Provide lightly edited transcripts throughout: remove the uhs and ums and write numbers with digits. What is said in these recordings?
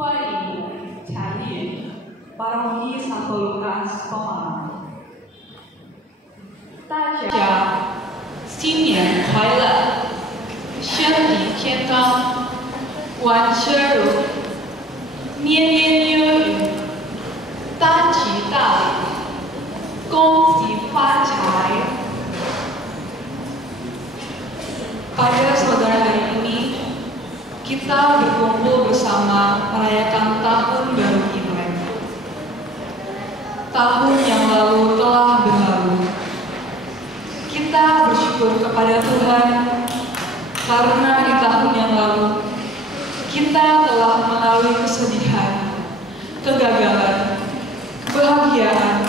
欢迎茶叶parohi Santo Lukas Pemalang。大家新年快乐，身体健康，万事如意，年年有余，大吉大利，恭喜发财。Pada saudara hari ini, kita berkumpul bersama merayakan tahun baru Imlek. Tahun yang lalu telah berlalu. Kita bersyukur kepada Tuhan karena di tahun yang lalu kita telah melalui kesedihan, kegagalan, kebahagiaan,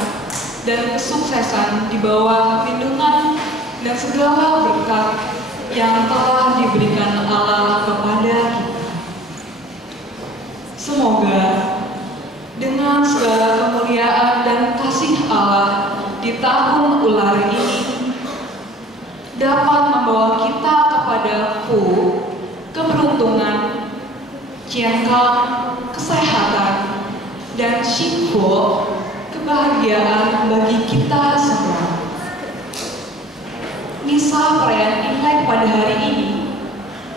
dan kesuksesan di bawah lindungan dan segala berkat yang telah diberikan Allah kepada kita. Semoga dengan segala kemuliaan dan kasih Allah di tahun ular ini dapat membawa kita kepada keberuntungan, jiankang, kesehatan, dan shingpo, kebahagiaan bagi kita semua. Misa perayaan Imlek pada hari ini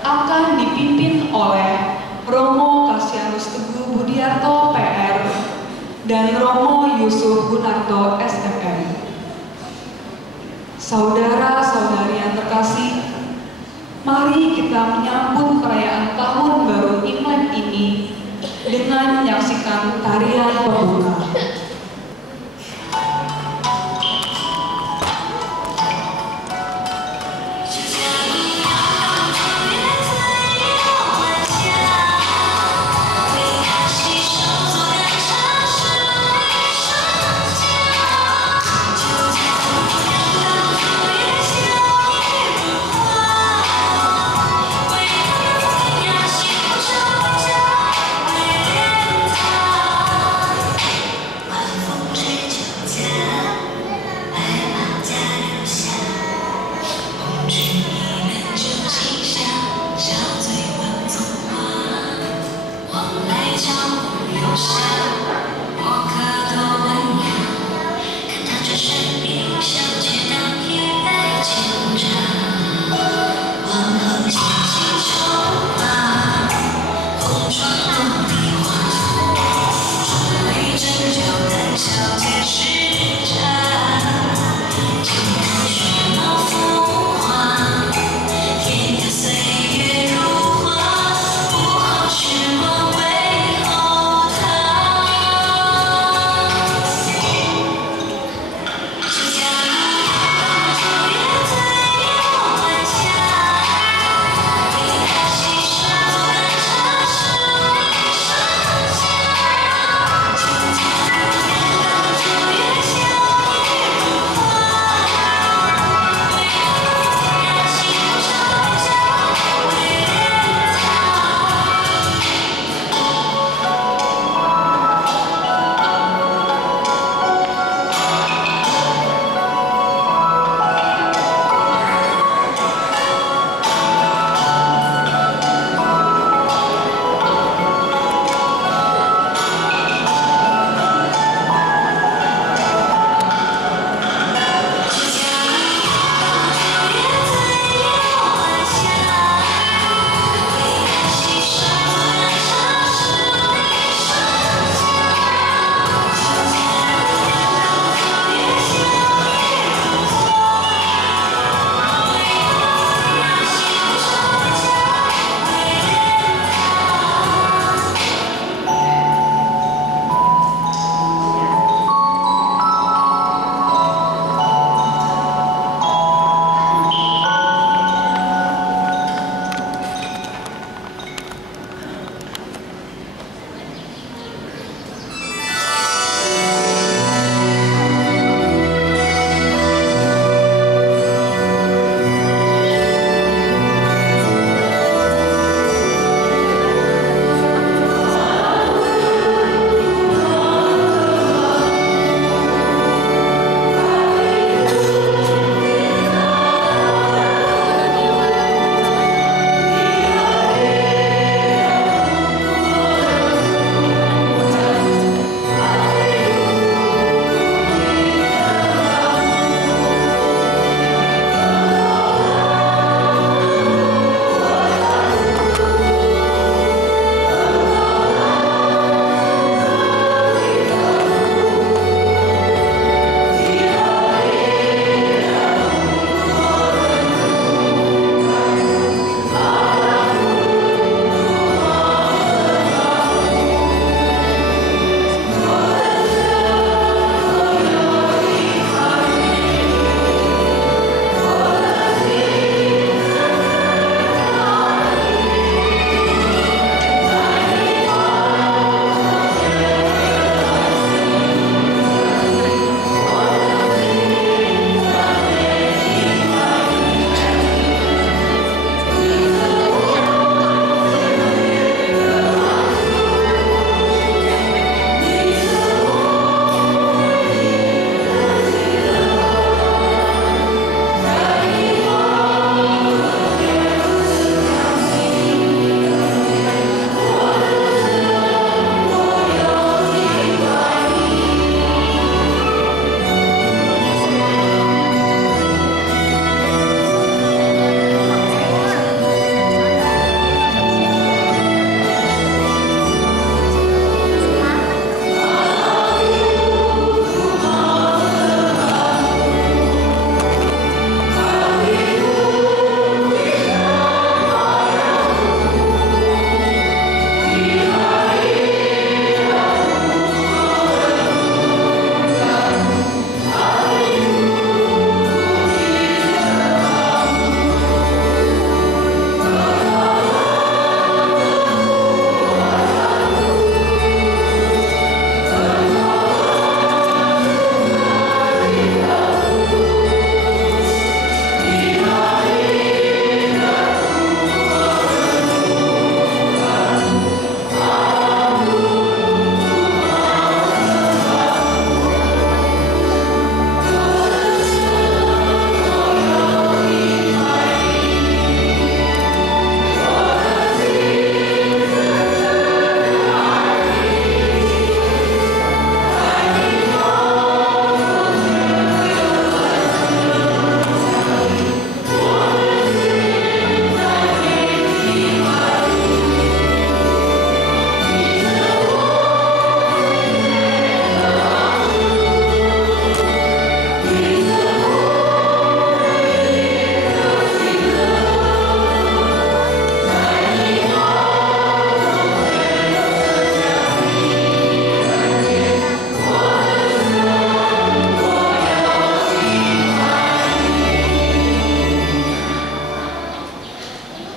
akan dipimpin oleh Romo Kasianus Teguh Budiarto PR dan Romo Yusuf Gunarto SMM. Saudara-saudari yang terkasih, mari kita menyambut perayaan Tahun Baru Imlek ini dengan menyaksikan tarian pembuka.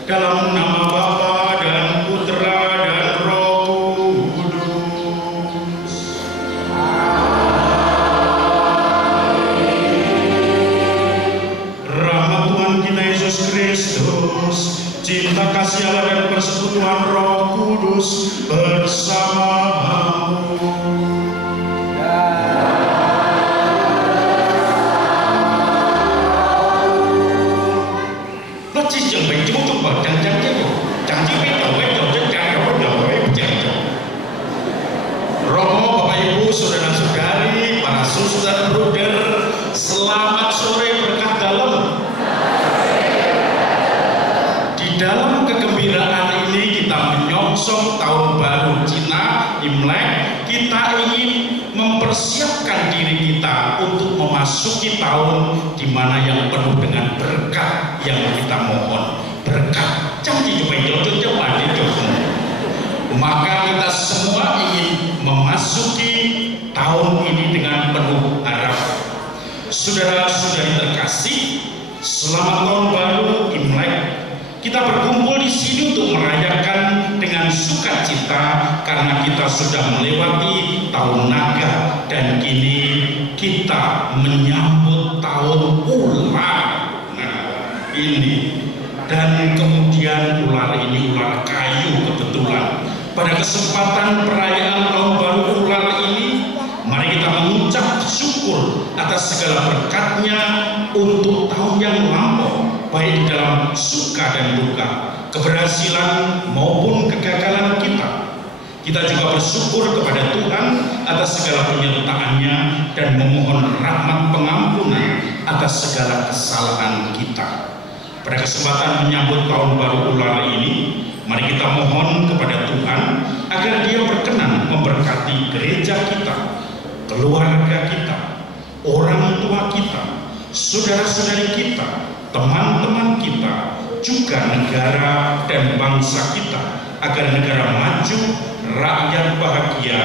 Dalam nama Bapa dan Putra dan Roh Kudus. Rahmat Tuhan kita Yesus Kristus, cinta kasih Allah dan persekutuan Roh Kudus bersamamu. Romo, Bapak Ibu, saudara-saudari, para suster, bruder, selamat sore berkah dalam. Di dalam kegembiraan ini kita menyongsong tahun baru Cina, Imlek. Kita ingin mempersiapkan diri kita untuk memasuki tahun di mana yang penuh dengan berkat yang kita mohon. Berkat, maka kita semua ingin memasuki tahun ini dengan penuh harap. Saudara-saudari terkasih, selamat tahun baru Imlek. Kita berkumpul di sini untuk merayakan dengan sukacita karena kita sudah melewati tahun naga dan kini kita menyambut tahun ular. Nah, ini dan kemudian ular ini ular kayu kebetulan. Pada kesempatan perayaan tahun baru ular ini, mari kita mengucap syukur atas segala berkatnya untuk tahun yang lampau, baik di dalam suka dan duka, keberhasilan maupun kegagalan kita. Kita juga bersyukur kepada Tuhan atas segala penyertaannya dan memohon rahmat pengampunan atas segala kesalahan kita. Pada kesempatan menyambut tahun baru ular ini, mari kita mohon kepada Tuhan agar Dia berkenan memberkati gereja kita, keluarga kita, orang tua kita, saudara-saudari kita, teman-teman kita, juga negara dan bangsa kita, agar negara maju, rakyat bahagia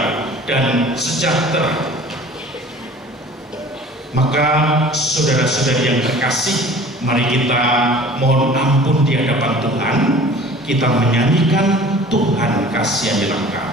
dan sejahtera. Maka saudara-saudari yang terkasih, mari kita mohon ampun di hadapan Tuhan. Kita menyanyikan Tuhan Kasihanilah Kami.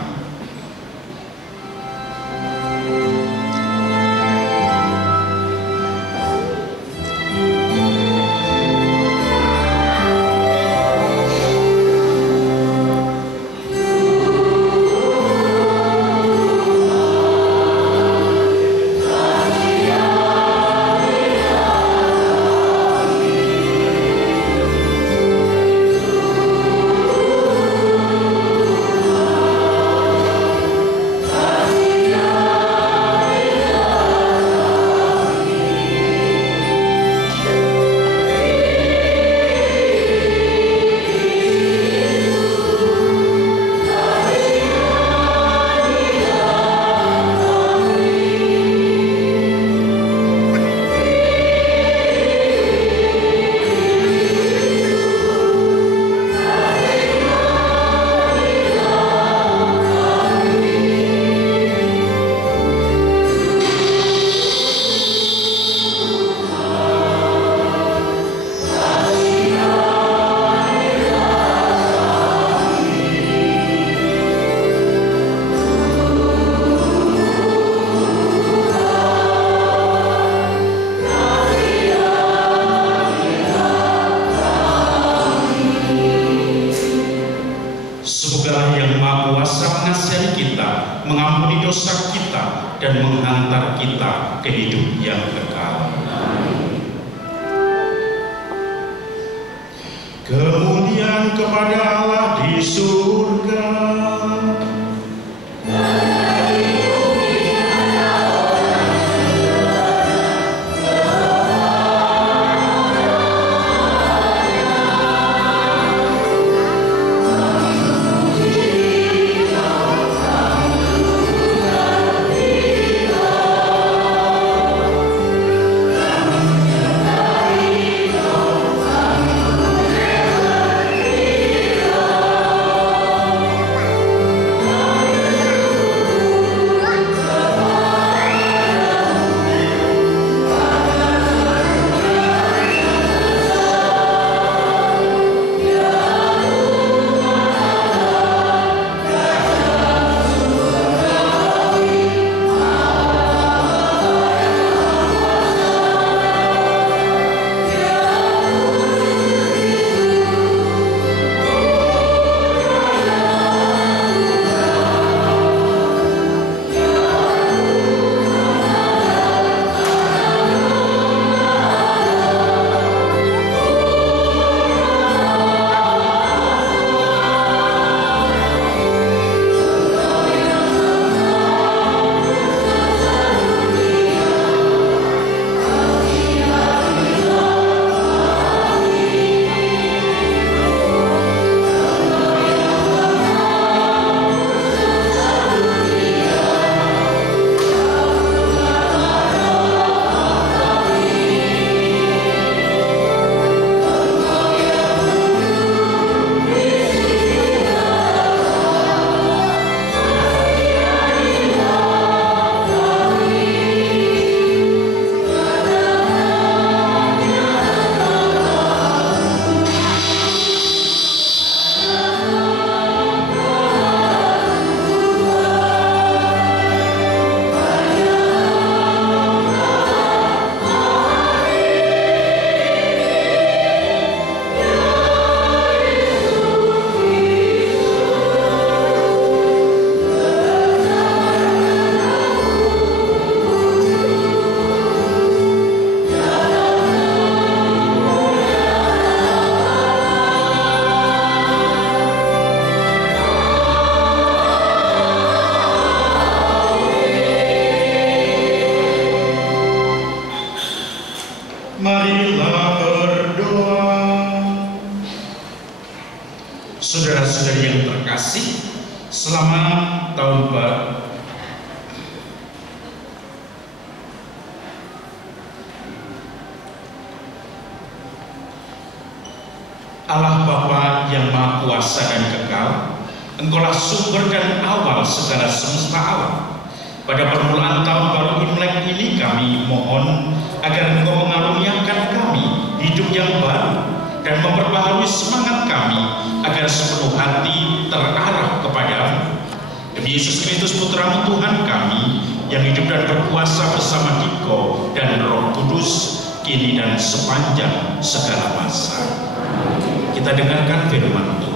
Dan menghantar kita ke hidup yang kekal. Kemudian kepada Allah di surga, Saudara-saudari yang terkasih, selamat tahun baru. Allah Bapa yang Maha Kuasa dan Kekal, Engkaulah sumber dan awal segala semesta alam. Pada permulaan tahun baru Imlek ini kami mohon agar Engkau mengaruniakan kami hidup yang baru dan memperbaharui semangat kami agar sepenuh hati terarah kepadamu. Demi Yesus Kristus Putra-Mu Tuhan kami yang hidup dan berkuasa bersama Dikau dan Roh Kudus kini dan sepanjang segala masa. Kita dengarkan firman Tuhan.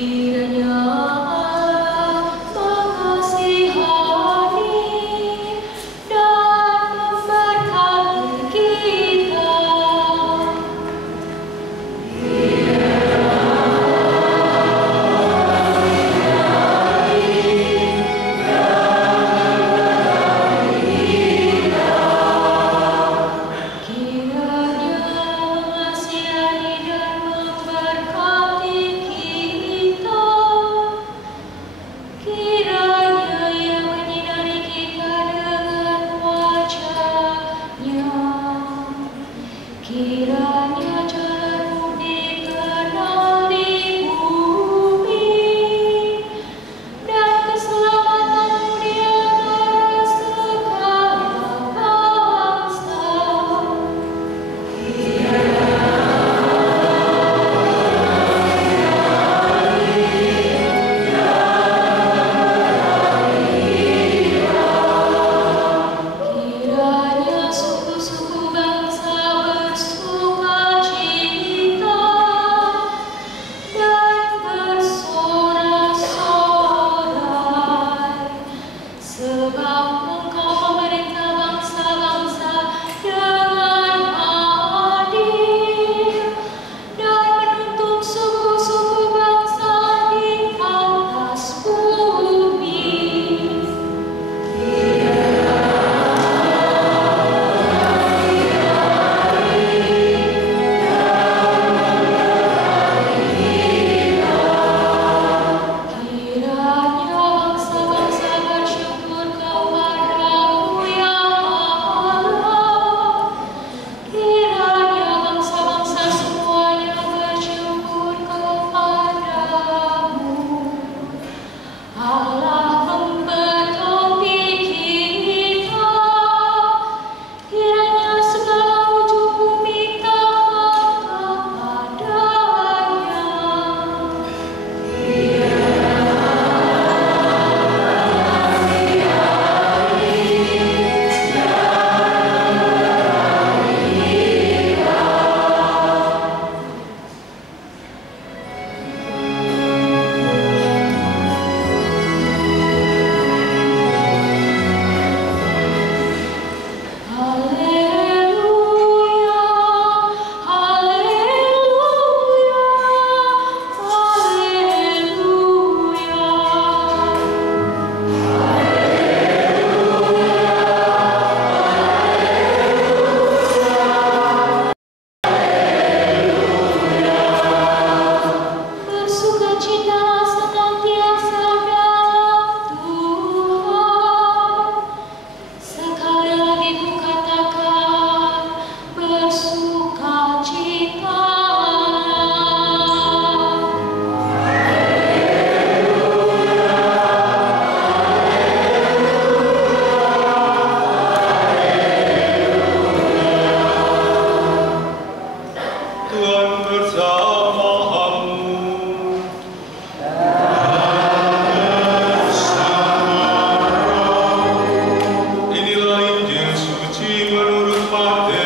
Kiranya bersamamu. Inilah Injil suci menurut Matius.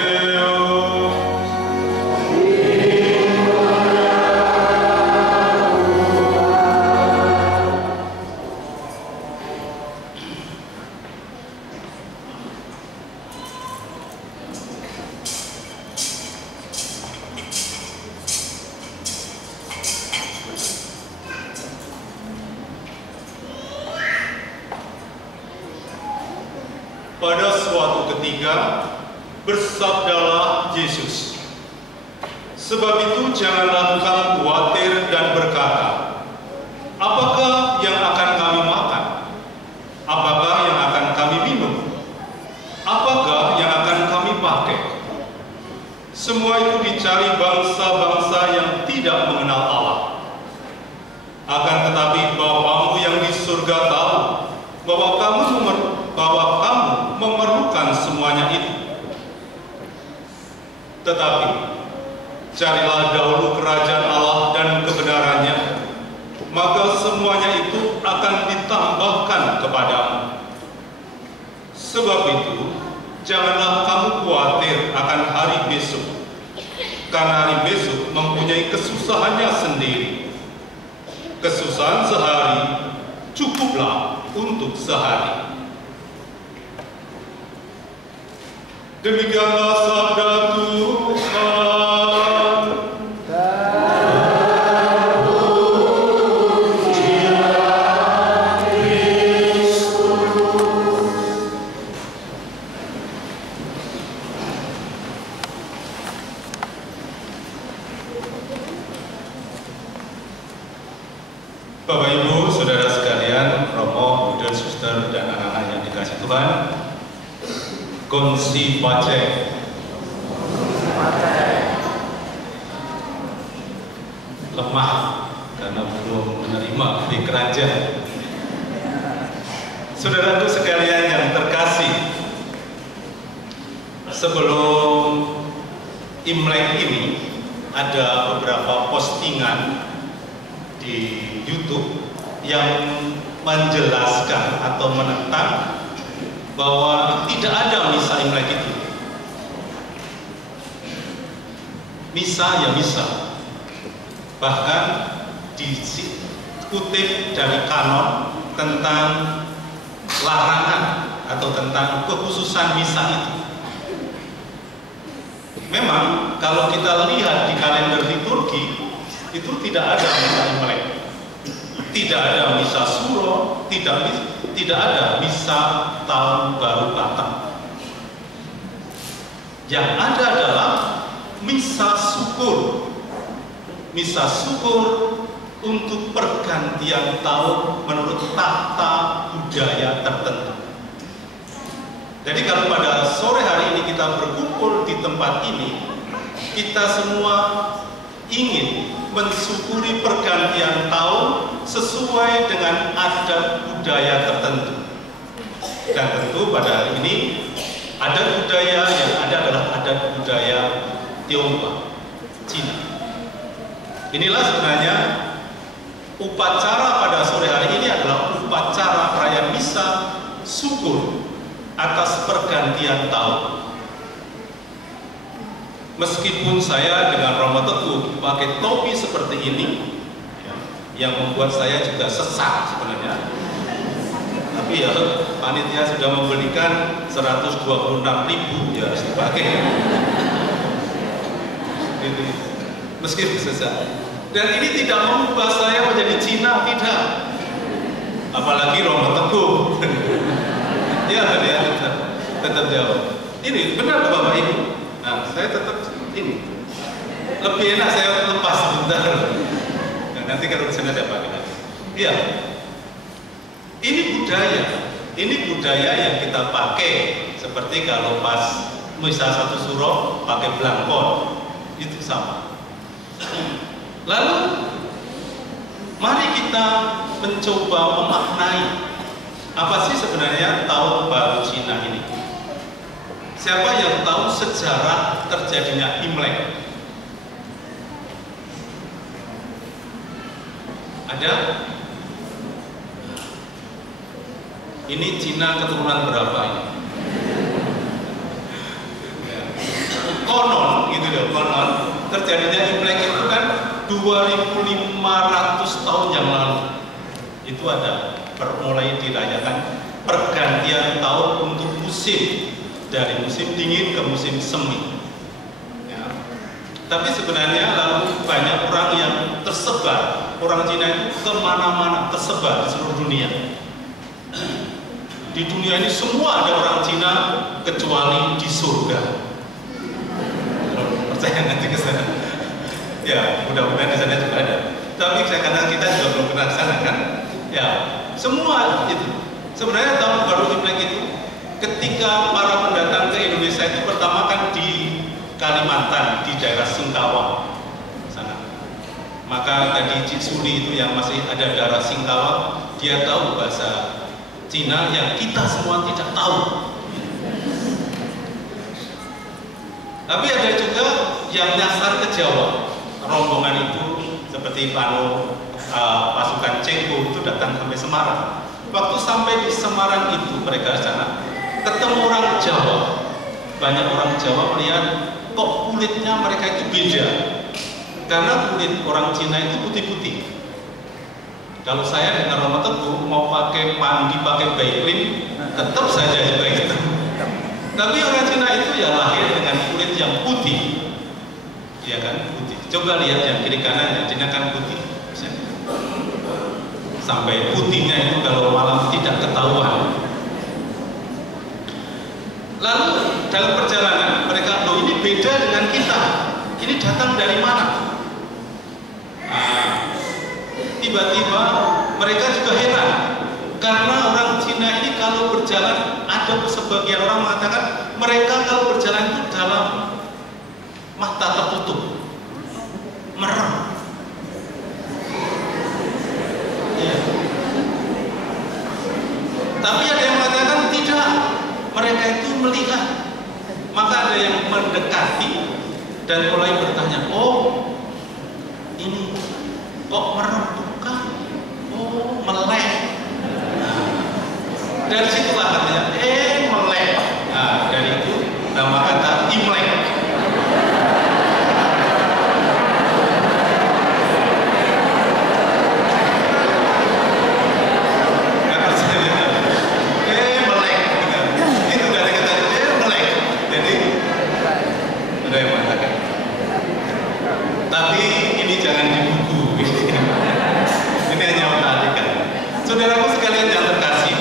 Pada suatu ketika, bersabdalah Yesus, "Sebab itu janganlah kamu khawatir dan berkata, apakah yang akan kami makan? Apakah yang akan kami minum? Apakah yang akan kami pakai? Semua itu dicari bangsa-bangsa yang tidak mengenal Allah. Akan tetapi Bapamu yang di surga tahu bahwa kamu memerlukan semuanya itu. Tetapi carilah dahulu kerajaan Allah dan kebenarannya, maka semuanya itu akan ditambahkan kepadamu. Sebab itu janganlah kamu khawatir akan hari besok, karena hari besok mempunyai kesusahannya sendiri. Kesusahan sehari cukuplah untuk sehari." Demikianlah sabda Tuhan. Bapak Ibu, saudara sekalian, Romo, Bunda, Suster, dan anak-anak yang dikasih Tuhan, Konsi Pace. Lemah karena belum menerima di kerajaan. Saudaraku sekalian yang terkasih, sebelum Imlek ini ada beberapa postingan di YouTube yang menjelaskan atau menentang bahwa tidak ada misa Imlek itu. Misa ya misa. Bahkan dikutip dari kanon tentang larangan atau tentang kekhususan misa itu. Memang kalau kita lihat di kalender liturgi itu tidak ada misa Imlek, tidak ada misa Suro, tidak ada misa Tahun Baru Batak. Yang ada adalah misa syukur. Misa syukur untuk pergantian tahun menurut tata budaya tertentu. Jadi kalau pada sore hari ini kita berkumpul di tempat ini, kita semua ingin mensyukuri pergantian tahun sesuai dengan adat budaya tertentu. Dan tentu pada hari ini adat budaya yang ada adalah adat budaya Tionghoa, Cina. Inilah sebenarnya upacara pada sore hari ini adalah upacara perayaan misa syukur atas pergantian tahun. Meskipun saya dengan Romo Teguh pakai topi seperti ini, ya, yang membuat saya juga sesak sebenarnya. Tapi ya panitia sudah membelikan 126.000, ya harus dipakai. Meskipun sesak. Dan ini tidak mengubah saya menjadi Cina, tidak. Apalagi Romo Teguh. Ya, tetap jawab. Ini benar Bapak Ibu. Nah, saya tetap ini. Lebih enak saya lepas sebentar. Nah, nanti kalau di sana ada pakai lagi. Iya. Ini budaya yang kita pakai. Seperti kalau pas misa satu suro pakai belangkon, itu sama. Lalu mari kita mencoba memaknai apa sih sebenarnya Tahun Baru Cina ini. Siapa yang tahu sejarah terjadinya Imlek? Ada? Ini Cina keturunan berapa ini? Konon, gitu loh, konon terjadinya Imlek itu kan 2500 tahun yang lalu. Itu ada mulai dirayakan pergantian tahun untuk musim, dari musim dingin ke musim semi. Ya. Tapi sebenarnya lalu banyak orang yang tersebar, orang Cina itu kemana-mana, tersebar di seluruh dunia. Di dunia ini semua ada orang Cina kecuali di surga. Kalau percaya nanti ke sana. Ya, mudah-mudahan di sana juga ada. Tapi karena kita juga belum pernah ke sana kan. Ya, semua itu. Sebenarnya tahun baru Imlek itu ketika para pendatang ke Indonesia itu pertama kan di Kalimantan, di daerah Singkawang sana. Maka tadi Cik Suli itu yang masih ada daerah Singkawang, dia tahu bahasa Cina yang kita semua tidak tahu. Tapi ada juga yang nyasar ke Jawa. Rombongan itu seperti pasukan Cengho itu datang sampai Semarang. Waktu sampai di Semarang itu mereka sana ketemu orang Jawa. Banyak orang Jawa melihat kok kulitnya mereka itu beda. Karena kulit orang Cina itu putih-putih. Kalau saya dengan Romo Teguh mau pakai mandi pakai Vaseline, tetap saja seperti itu. Tapi orang Cina itu ya lahir dengan kulit yang putih, ya kan, putih. Coba lihat yang kiri kanan, yang Cina kan putih, sampai putihnya itu kalau malam tidak ketahuan. Lalu dalam perjalanan mereka, loh ini beda dengan kita, ini datang dari mana? Tiba-tiba mereka juga heran karena orang Cina ini kalau berjalan, ada sebagian orang mengatakan mereka kalau berjalan itu dalam mata tertutup, merem. Ya. Tapi ada yang mengatakan tidak, mereka itu melihat. Maka ada yang mendekati dan mulai bertanya, oh ini kok merem? Bukan, oh melek. Dari situlah katanya, melek. Nah, dari itu nama kata Imlek. Melek. Itu dari kata melek. Jadi ada yang mengatakan. Tapi ini jangan di buku. Ini hanya menarikkan. Saudaraku sekalian yang terkasih,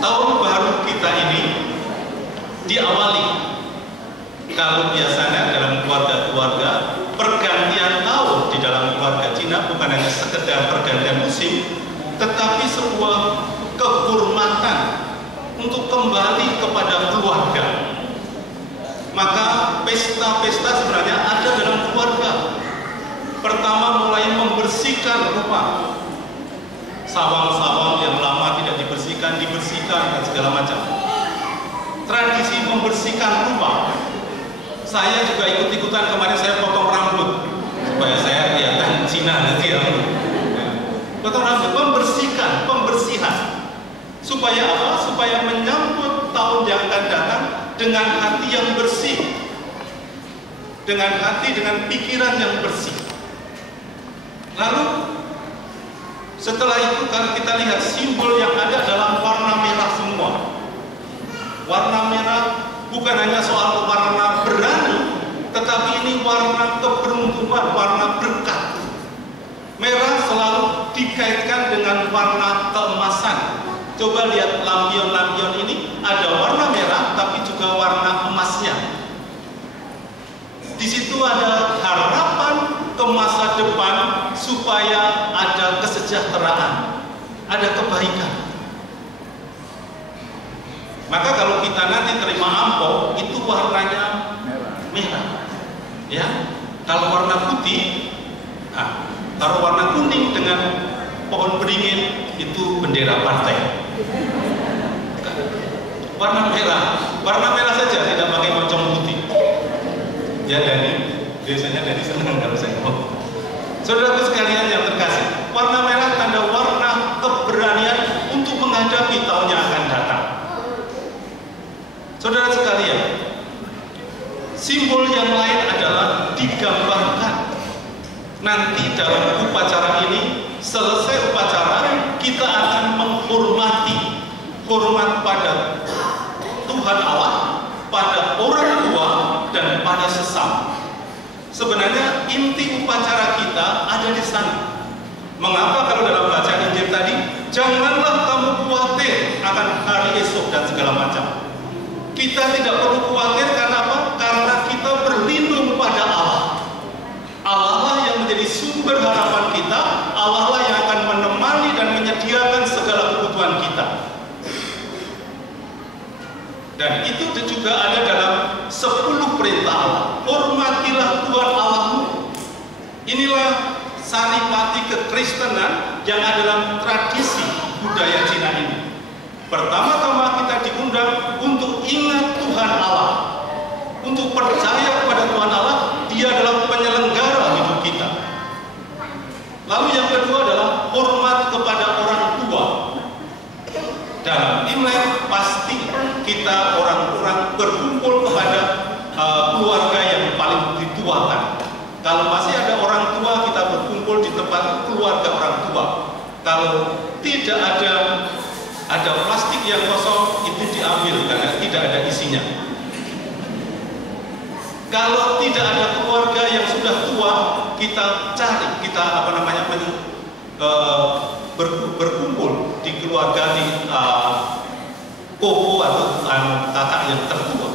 tahun baru kita ini diawali, kalau biasanya dalam keluarga-keluarga pergantian tahun di dalam keluarga Cina bukan hanya sekedar pergantian musim, tetapi sebuah kehormatan untuk kembali kepada keluarga. Maka pesta-pesta sebenarnya ada dalam keluarga. Pertama mulai membersihkan rumah, sawang-sawang yang lama tidak dibersihkan dan segala macam. Tradisi membersihkan rumah. Saya juga ikut-ikutan, kemarin saya potong rambut supaya saya kelihatan Cina nanti ya. Potong rambut, pembersihan. Supaya apa? Supaya menyambut tahun yang akan datang dengan hati yang bersih. Dengan hati, dengan pikiran yang bersih. Lalu setelah itu kan kita lihat simbol yang ada dalam warna merah semua. Warna merah bukan hanya soal warna berani, tetapi ini warna keberuntungan, warna berkat. Merah selalu dikaitkan dengan warna keemasan. Coba lihat lampion-lampion ini, ada warna merah tapi juga warna emasnya. Di situ ada harapan ke masa depan supaya ada kesejahteraan, ada kebaikan. Maka kalau kita nanti terima amplop, itu warnanya merah. Ya, kalau warna putih, kalau warna kuning dengan pohon beringin itu bendera partai. Warna merah saja, tidak pakai moncong putih. Ya, biasanya dari senang kalau saya ngomong. Saudaraku sekalian yang terkasih, warna digambarkan. Nanti dalam upacara ini, selesai upacara, kita akan menghormati, hormat pada Tuhan Allah, pada orang tua, dan pada sesama. Sebenarnya inti upacara kita ada di sana. Mengapa kalau dalam bacaan Injil tadi, janganlah kamu khawatir akan hari esok dan segala macam. Kita tidak perlu khawatir karena apa? Karena kita berlindung pada Allah. Allah lah yang menjadi sumber harapan kita, Allah lah yang akan menemani dan menyediakan segala kebutuhan kita. Dan itu juga ada dalam 10 perintah Allah. Hormatilah Tuhan Allahmu. Inilah saripati kekristenan yang ada dalam tradisi budaya Cina ini. Pertama-tama kita diundang untuk ingat Tuhan Allah, untuk percaya kepada Tuhan Allah, Dia adalah penyelenggara hidup kita. Lalu yang kedua adalah hormat kepada orang tua. Dalam Imlek pasti kita orang-orang berkumpul kepada keluarga yang paling dituakan. Kalau masih ada orang tua, kita berkumpul di tempat keluarga orang tua. Kalau tidak ada plastik yang kosong, itu diambil karena tidak ada isinya. Kalau tidak ada keluarga yang sudah tua, kita cari, kita berkumpul di keluarga di koko atau kakak yang tertua.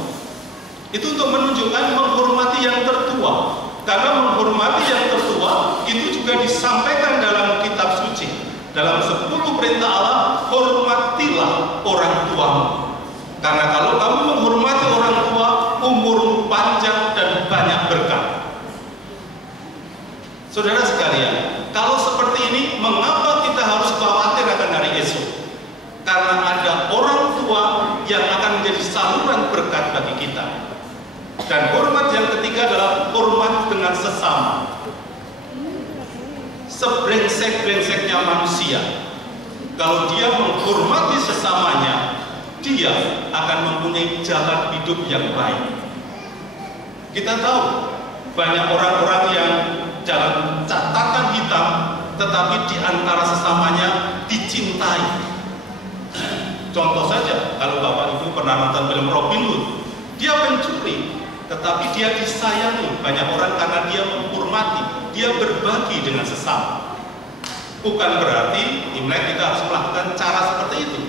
Itu untuk menunjukkan menghormati yang tertua. Karena menghormati yang tertua itu juga disampaikan dalam kitab suci. Dalam 10 perintah Allah, hormatilah orang tuamu. Karena kalau kamu menghormati orang tua, umur panjang dan banyak berkah. Saudara sekalian, kalau seperti ini, mengapa kita harus khawatir akan hari esok? Karena ada orang tua yang akan menjadi saluran berkat bagi kita. Dan hormat yang ketiga adalah hormat dengan sesama. Sebrengsek-brengseknya manusia, kalau dia menghormati sesamanya, dia akan mempunyai jalan hidup yang baik. Kita tahu banyak orang-orang yang jalan catatan hitam, tetapi di antara sesamanya dicintai. Contoh saja, kalau Bapak Ibu pernah nonton film Robin Hood, dia pencuri, tetapi dia disayangi banyak orang karena dia menghormati, dia berbagi dengan sesama. Bukan berarti Imlek kita harus melakukan cara seperti itu,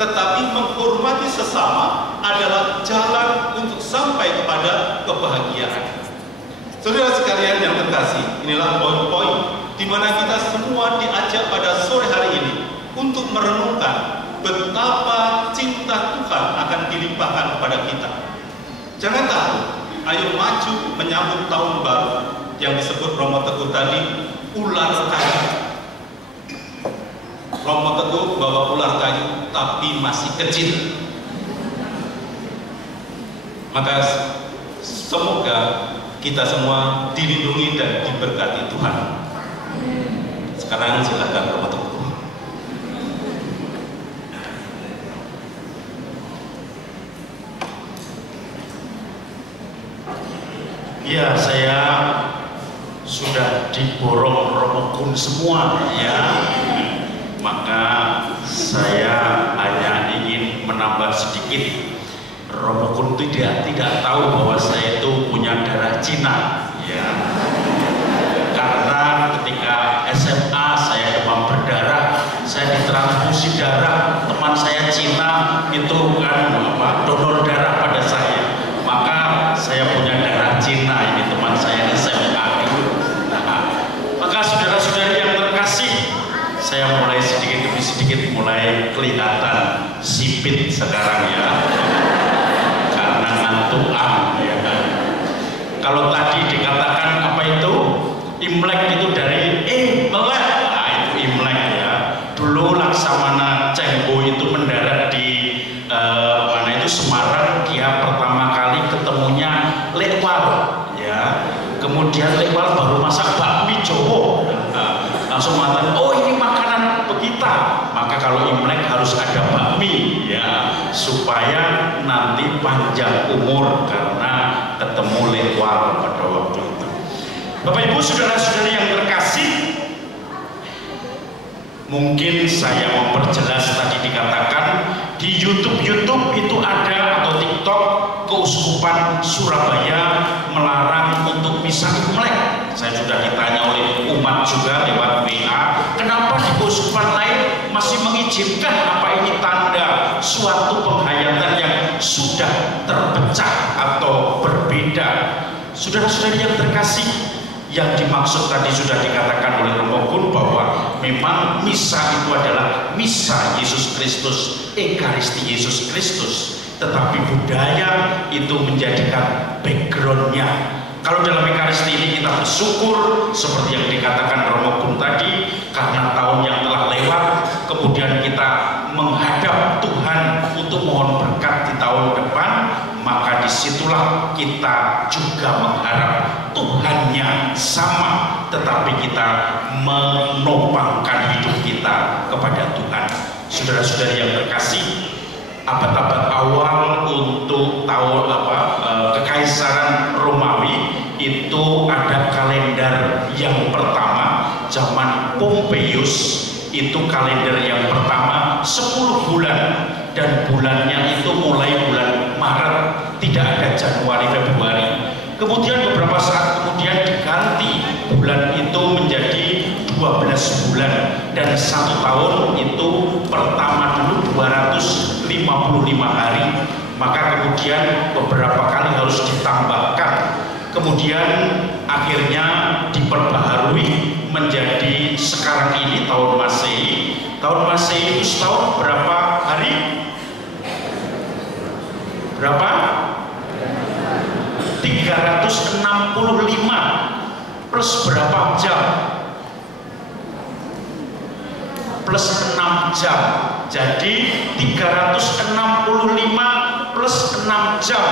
tetapi menghormati sesama adalah jalan untuk sampai kepada kebahagiaan. Saudara sekalian yang terkasih, inilah poin-poin di mana kita semua diajak pada sore hari ini untuk merenungkan betapa cinta Tuhan akan dilimpahkan kepada kita. Jangan takut, ayo maju menyambut tahun baru yang disebut Romo Teguh tadi, ular kayu. Romo Teguh bawa ular kayu tapi masih kecil. Maka semoga kita semua dilindungi dan diberkati Tuhan. Sekarang silakan Romo Teguh. Ya, saya sudah diborong Romo Kun semua ya. Maka saya hanya ingin menambah sedikit. Romo Kun tidak tahu bahwa saya itu punya darah Cina ya. Karena ketika SMA saya demam berdarah, saya ditransfusi darah, teman saya Cina itu kan donor darah pada saya. Maka saya punya darah Cina, ini teman saya SMA itu. Maka saudara-saudari yang terkasih, saya mulai sedikit demi sedikit mulai kelihatan sipit sekarang ya, karena ngantukan ya kan. Kalau tadi dikatakan apa itu Imlek itu dari Imlek, nah itu Imlek ya. Dulu Laksamana Cheng Ho itu mendarat di mana itu Semarang, dia pertama kali ketemunya Lekwal ya. Kemudian Lekwal baru masak bakmi Jawa. Langsung mengatakan, oh ini makanan kita, maka kalau Imlek harus ada bakmi ya, supaya nanti panjang umur karena ketemu Lekwal pada waktu itu. Bapak Ibu saudara-saudari yang terkasih, mungkin saya memperjelas tadi dikatakan di YouTube itu ada, atau TikTok, Keuskupan Surabaya melarang untuk misa Imlek. Saya sudah ditanya oleh umat juga lewat WA, kenapa di keuskupan lain masih mengizinkan? Apa ini tanda suatu penghayatan yang sudah terpecah atau berbeda? Saudara-saudari yang terkasih, yang dimaksud tadi sudah dikatakan oleh Romo Gun bahwa memang misa itu adalah misa Yesus Kristus, Ekaristi Yesus Kristus, tetapi budaya itu menjadikan backgroundnya. Kalau dalam Ekaristi ini kita bersyukur seperti yang dikatakan Romo Gun tadi, karena tahun yang telah lewat, kemudian kita menghadap Tuhan untuk mohon berkat di tahun depan, maka disitulah kita juga mengharap Tuhannya sama, tetapi kita menopangkan hidup kita kepada Tuhan. Saudara-saudari yang terkasih, abad-abad awal untuk tahun Kekaisaran Romawi itu ada kalender yang pertama zaman Pompeius, itu kalender yang pertama 10 bulan, dan bulannya itu mulai bulan Maret, tidak ada Januari Februari. Kemudian beberapa saat kemudian diganti bulan itu menjadi 12 bulan, dan 1 tahun itu pertama dulu 255 hari, maka kemudian beberapa kali harus ditambahkan, kemudian akhirnya diperbaharui menjadi sekarang ini tahun Masehi. Tahun Masehi itu setahun berapa hari? Berapa? 365 plus berapa jam? Plus 6 jam. Jadi 365 plus 6 jam.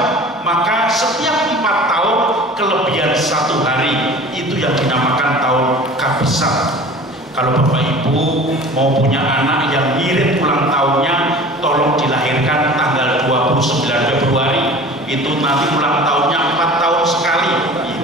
Maka setiap 4 tahun kelebihan 1 hari, itu yang dinamakan tahun Kabisat. Kalau Bapak Ibu mau punya anak yang mirip ulang tahunnya, tolong dilahirkan tanggal 29 Februari. Itu nanti ulang tahunnya 4 tahun sekali,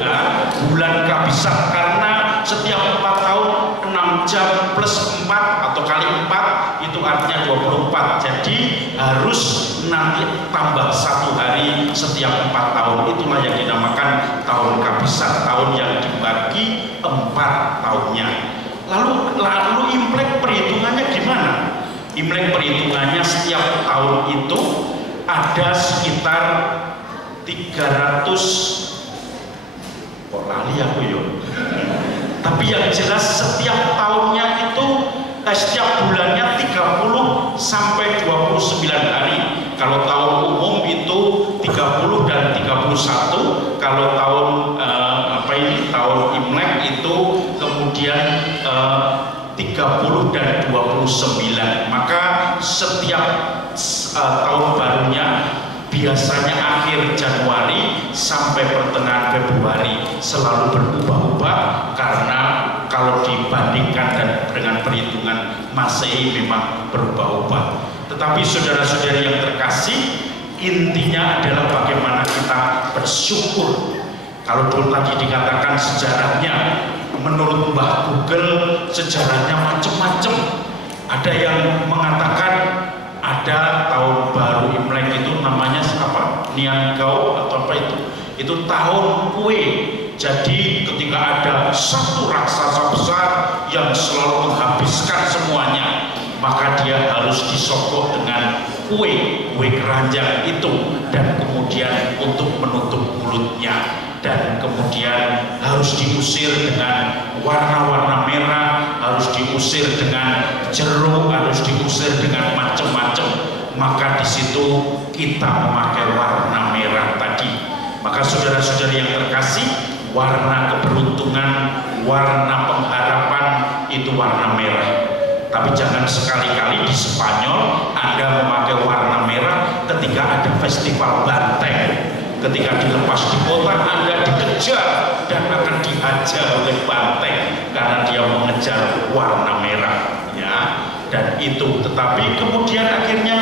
ya, bulan Kabisat. Karena setiap 4 tahun 6 jam plus 4 atau kali 4 itu artinya 24. Jadi harus nanti tambah 1 hari setiap 4 tahun. Itulah yang dinamakan tahun Kabisat, tahun yang dibagi 4 tahunnya. Lalu Imlek perhitungannya gimana? Imlek perhitungannya setiap tahun itu ada sekitar 300, kok lali aku yo. Tapi yang jelas setiap tahunnya itu setiap bulannya 30 sampai 29 hari. Kalau tahun umum itu 30 dan 31. Kalau tahun tahun Imlek itu kemudian 30 dan 29. Maka setiap tahun barunya biasanya akhir Januari sampai pertengahan Februari selalu berubah-ubah, karena kalau dibandingkan dengan perhitungan Masehi memang berubah-ubah. Tetapi saudara-saudari yang terkasih, intinya adalah bagaimana kita bersyukur. Kalau dulu tadi dikatakan sejarahnya, menurut Mbah Google sejarahnya macam-macam. Ada yang mengatakan ada tahun baru Imlek itu namanya apa? Niangau atau apa itu? Itu tahun kue. Jadi ketika ada satu raksasa besar yang selalu menghabiskan semuanya, maka dia harus disogok dengan kue keranjang itu, dan kemudian untuk menutup mulutnya, dan kemudian harus diusir dengan warna-warna merah, harus diusir dengan jeruk, harus diusir dengan macam-macam. Maka di situ kita memakai warna merah tadi. Maka saudara-saudari yang terkasih, warna keberuntungan, warna pengharapan itu warna merah. Tapi jangan sekali-kali di Spanyol Anda memakai warna merah ketika ada festival banteng. Ketika dilepas di kota, Anda dikejar dan akan dihajar oleh banteng karena dia mengejar warna merah, ya. Dan itu, tetapi kemudian akhirnya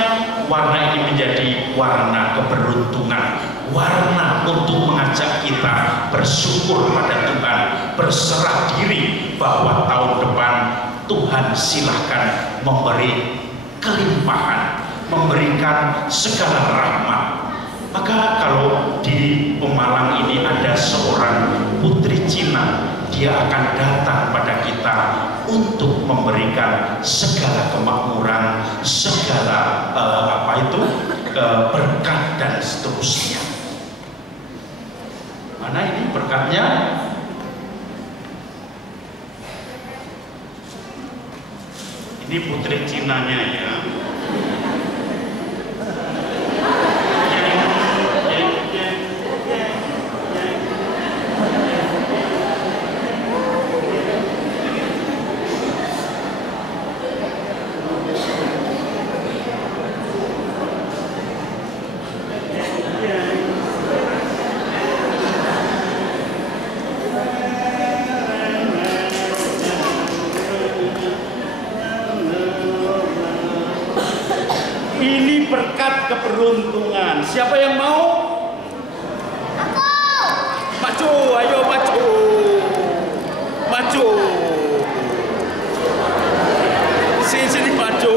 warna ini menjadi warna keberuntungan, warna untuk mengajak kita bersyukur pada Tuhan, berserah diri bahwa tahun depan Tuhan silahkan memberi kelimpahan, memberikan segala rahmat. Maka kalau di Pemalang ini ada seorang putri Cina, dia akan datang pada kita untuk memberikan segala kemakmuran, segala berkat dan seterusnya. Mana ini berkatnya? Ini putri Cinanya ya. Berkat keberuntungan. Siapa yang mau? Aku. Maju, ayo maju. Maju. Sini maju.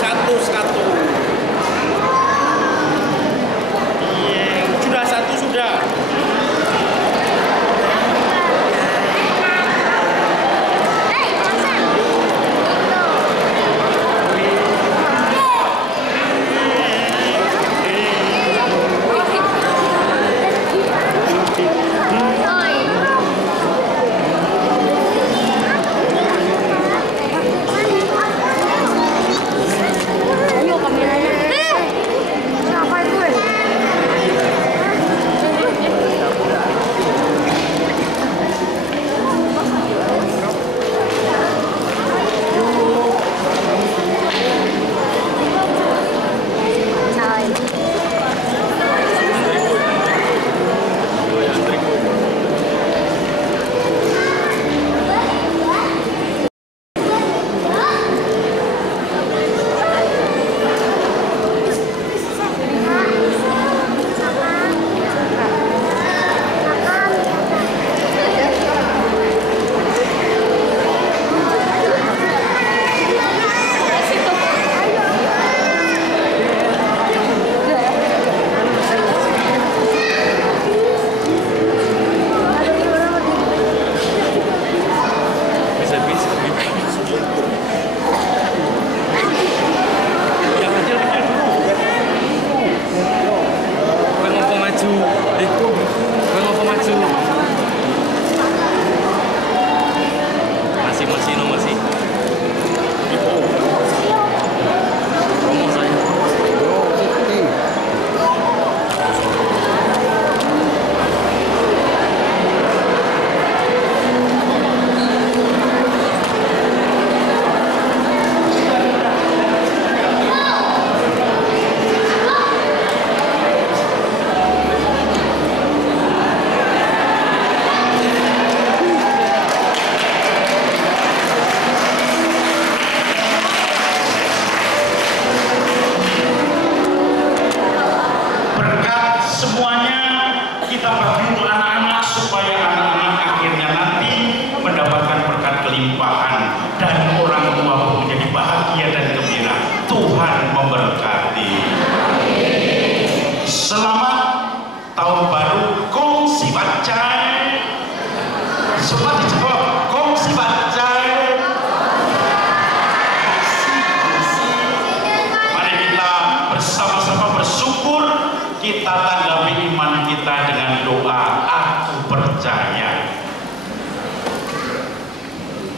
Satu-satu. Sudah satu sudah.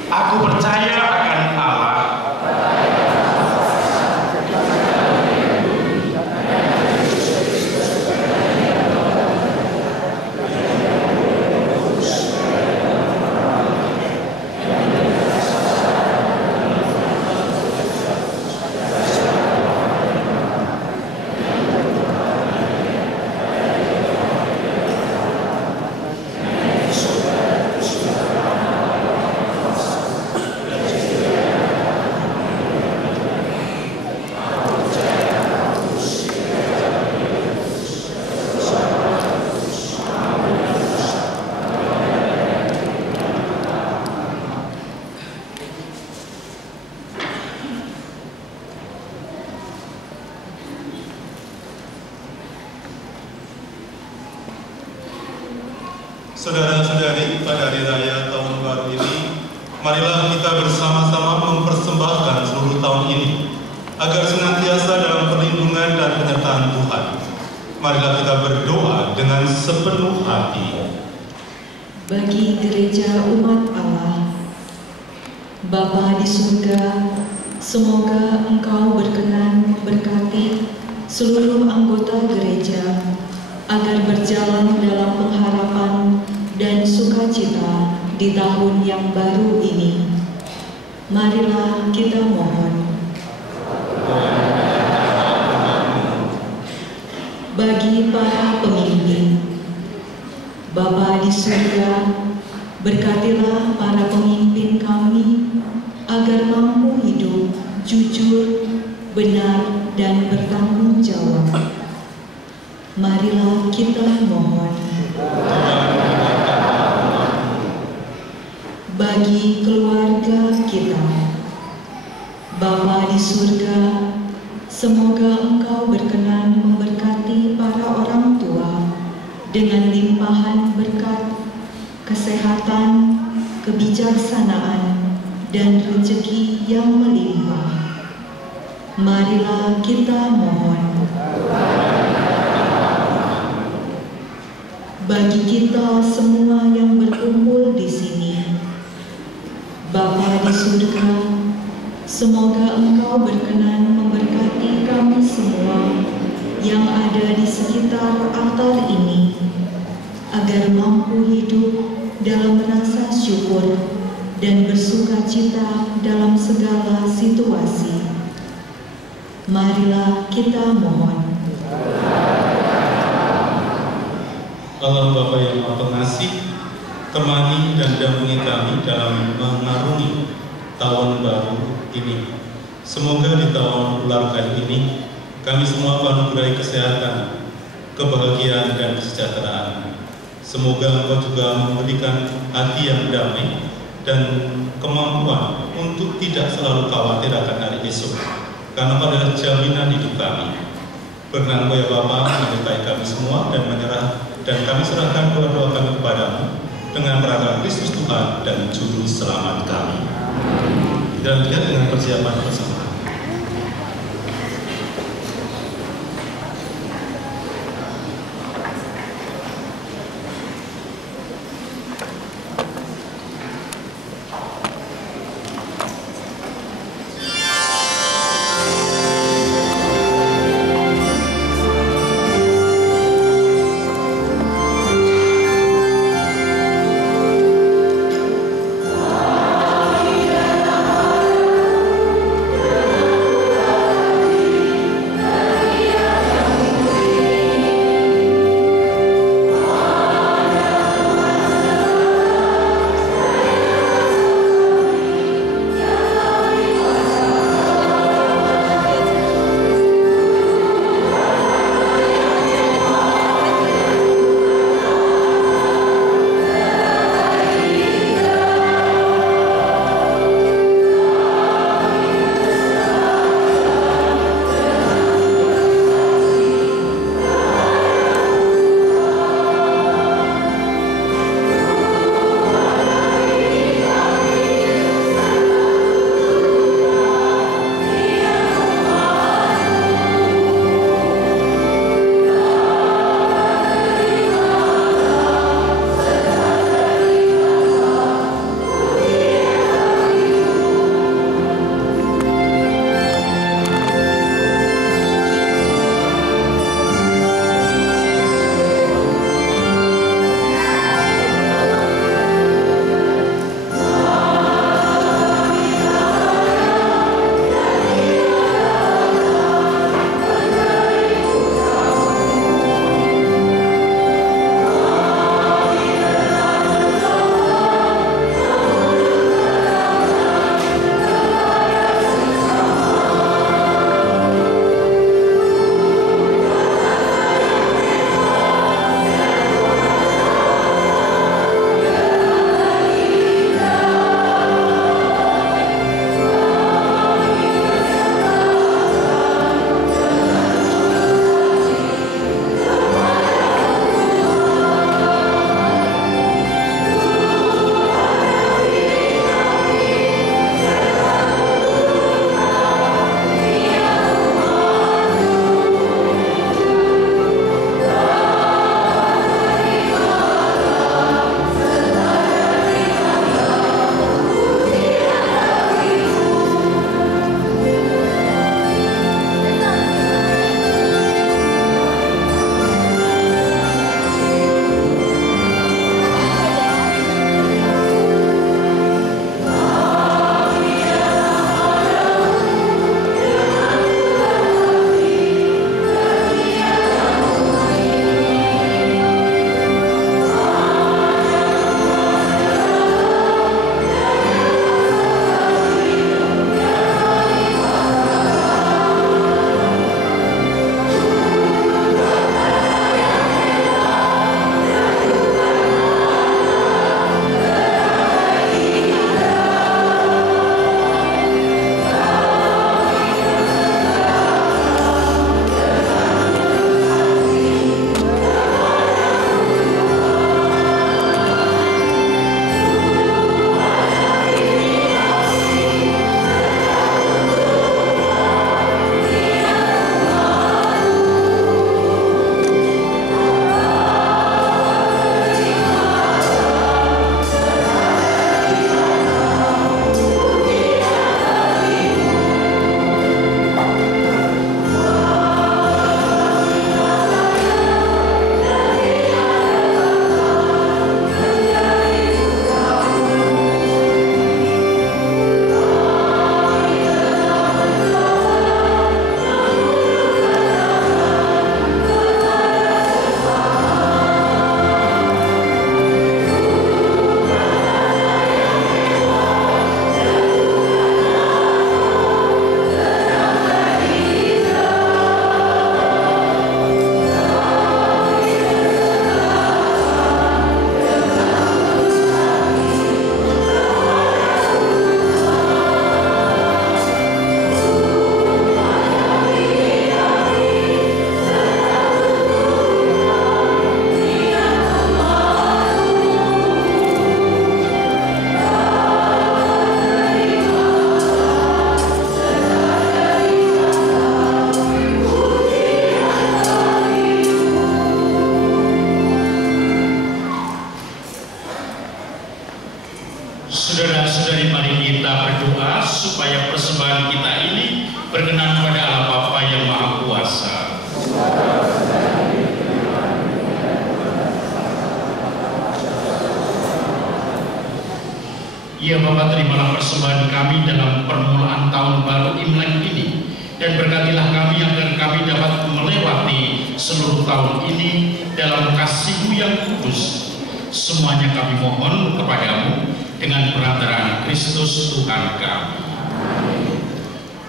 Aku percaya akan Allah. Saudara-saudari, pada hari raya tahun baru ini, marilah kita bersama-sama mempersembahkan seluruh tahun ini agar senantiasa dalam perlindungan dan penyertaan Tuhan. Marilah kita berdoa dengan sepenuh hati. Bagi gereja umat Allah, Bapa di surga, semoga Engkau berkenan memberkati seluruh anggota gereja agar berjalan dalam pengharapan dan sukacita di tahun yang baru ini. Marilah kita mohon. Bagi para pemimpin, Bapa di surga, berkatilah para pemimpin kami agar mampu hidup jujur, benar, dan bertanggung jawab. Marilah kita mohon. Bagi keluarga kita, Bapa di surga, semoga Engkau berkenan memberkati para orang tua dengan limpahan berkat, kesehatan, kebijaksanaan, dan rezeki yang melimpah. Marilah kita mohon. Bagi kita semua yang berkumpul di sini, Bapa di surga, semoga Engkau berkenan memberkati kami semua yang ada di sekitar altar ini, agar mampu hidup dalam rasa syukur dan bersukacita dalam segala situasi. Marilah kita mohon. Allah Bapa yang Maha Pengasih, temani dan dampingi kami dalam mengarungi tahun baru ini. Semoga di tahun ulang kali ini kami semua menganugerai kesehatan, kebahagiaan, dan kesejahteraan. Semoga Engkau juga memberikan hati yang damai dan kemampuan untuk tidak selalu khawatir akan hari esok, karena Engkau adalah jaminan hidup kami. Berkenan ya Bapa menyertai kami semua dan kami serahkan doa-doa kami kepadamu dengan beragam Kristus Tuhan dan Juru Selamat kami. Dan lihat dengan persiapan bersama. Saudara-saudari, mari kita berdoa supaya persembahan kita ini berkenan pada Allah Bapa yang Maha Kuasa. Ya Bapa, terimalah persembahan kami dalam permulaan tahun baru Imlek ini, dan berkatilah kami agar kami dapat melewati seluruh tahun ini dalam kasih-Mu yang kudus. Semuanya kami mohon kepadamu dengan perantaraan Kristus Tuhan kami.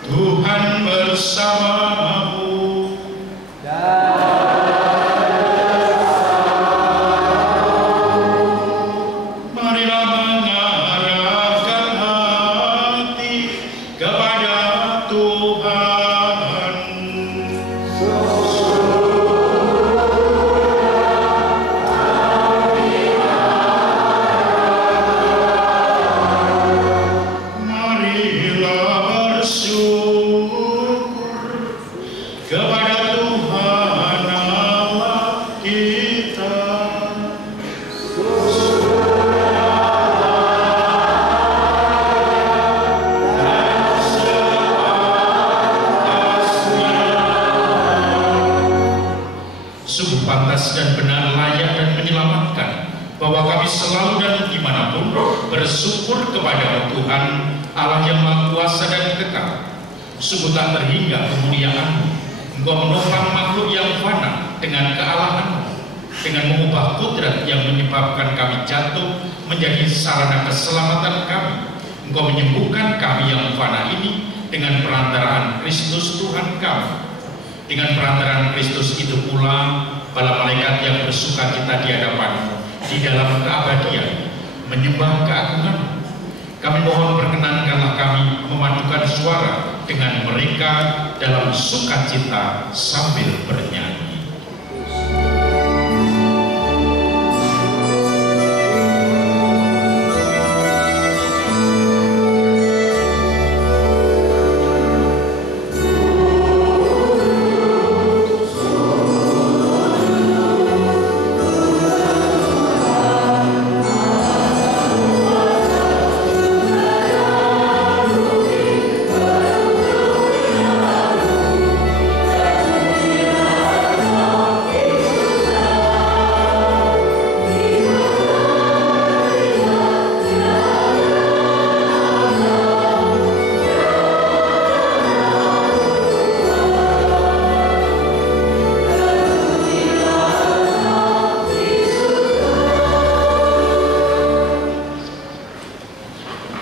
Tuhan bersamamu. Marilah mengarahkan hati kepada Tuhan. Marilah bersyukur kepada Tuhan Allah kita. Sungguh pantas dan benar, layak dan menyelamatkan bahwa kami selalu dan dimanapun bersyukur kepada Tuhan Allah yang Maha Kuasa dan kekal. Sungguh tak terhingga kemuliaan-Mu. Engkau menopang makhluk yang fana dengan kealahan-Mu, dengan mengubah kudrat yang menyebabkan kami jatuh menjadi sarana keselamatan kami. Engkau menyembuhkan kami yang fana ini dengan perantaraan Kristus Tuhan kami. Dengan perantaraan Kristus itu pula, para malaikat yang bersukacita di hadapan-Mu di dalam keabadian menyembah keagungan. Kami mohon perkenankanlah kami memadukan suara dengan mereka dalam sukacita sambil bernyanyi.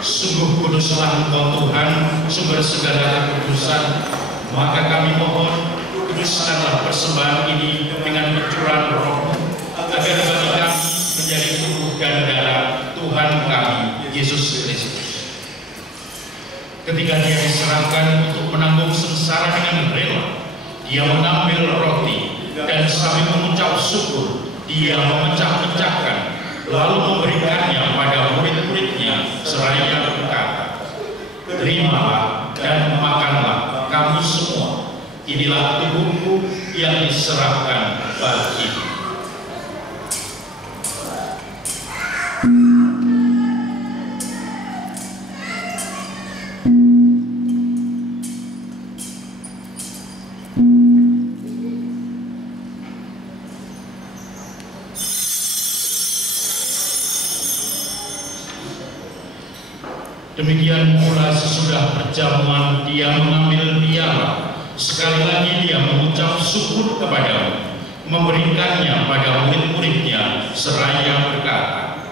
Sungguh kuduslah Engkau Tuhan, sumber segala kekudusan. Maka kami mohon, kuduskanlah persembahan ini dengan pencurahan Roh-Mu, agar bagi kami menjadi tubuh dan darah Tuhan kami, Yesus Kristus. Ketika Dia diserahkan untuk menanggung sengsara dengan rela, Dia mengambil roti dan sambil mengucap syukur, Dia memecah-mecahkan, lalu memberikannya pada murid-muridnya seraya berkata, "Terimalah dan makanlah kamu semua, inilah tubuhku yang diserahkan bagimu." Demikian pula sesudah perjamuan Dia mengambil piala. Sekali lagi Dia mengucap syukur kepadamu, memberikannya pada murid-muridnya seraya berkata,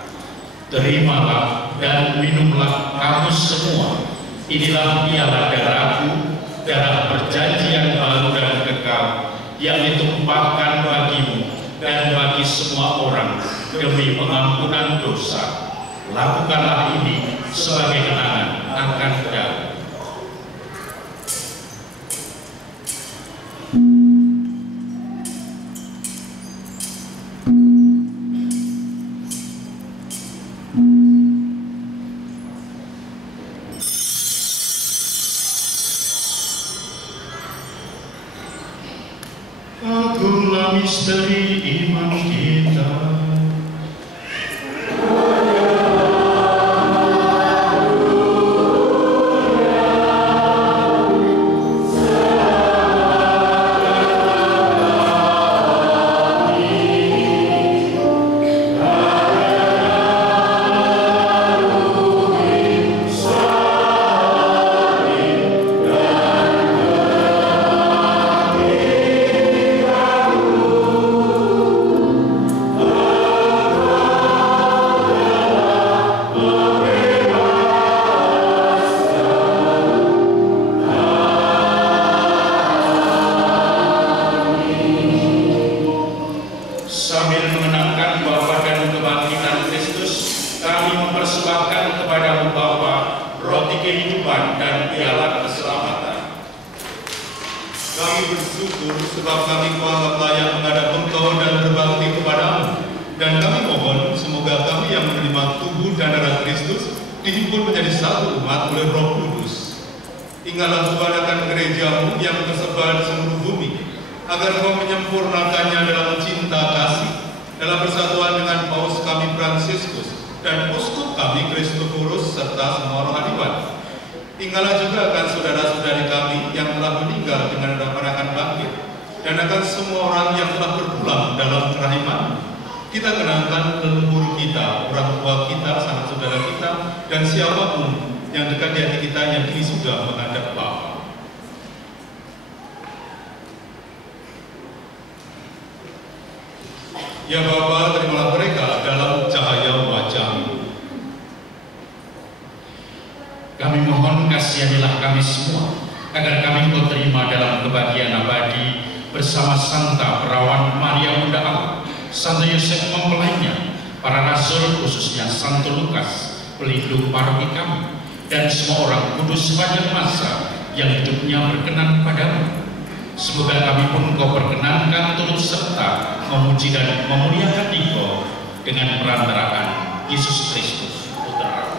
"Terimalah dan minumlah kamu semua, inilah piala darahku, darah perjanjian baru dan kekal, yang ditumpahkan bagimu dan bagi semua orang demi pengampunan dosa. Lakukanlah ini sebagai kenangan akan Dia." Agunglah misteri iman kita. persembahkan kepadamu Bapa roti kehidupan dan piala keselamatan. Kami bersyukur sebab kami kuanggap layak menghadap Engkau dan berbakti kepadamu. Dan kami mohon semoga kami yang menerima tubuh dan darah Kristus dihimpun menjadi satu umat oleh Roh Kudus. Ingatlah Tuhan akan gerejamu yang tersebar di seluruh bumi, agar Kau menyempurnakannya dalam cinta kasih, dalam persatuan dengan Paus kami Fransiskus dan Uskup kami Kristoforus serta semua rohaniwan. Ingatlah juga akan saudara-saudari kami yang telah meninggal dengan harapan akan bangkit, dan akan semua orang yang telah berpulang dalam kerahiman. Kita kenangkan leluhur kita, orang tua kita, sanak saudara kita, dan siapapun yang dekat di hati kita yang kini sudah menghadap Bapa. Ya Bapa, terimalah mereka dalam cahaya wajah-Mu. Kami mohon kasihanilah kami semua, agar kami Kau terima dalam kebahagiaan abadi bersama Santa Perawan Maria Bunda Allah, Santo Yosef mempelainya, para rasul khususnya Santo Lukas, pelindung paroki kami, dan semua orang kudus sepanjang masa yang hidupnya berkenan padamu. Semoga kami pun Kau perkenankan turut serta memuji dan memuliakan Engkau dengan perantaraan Yesus Kristus Putra.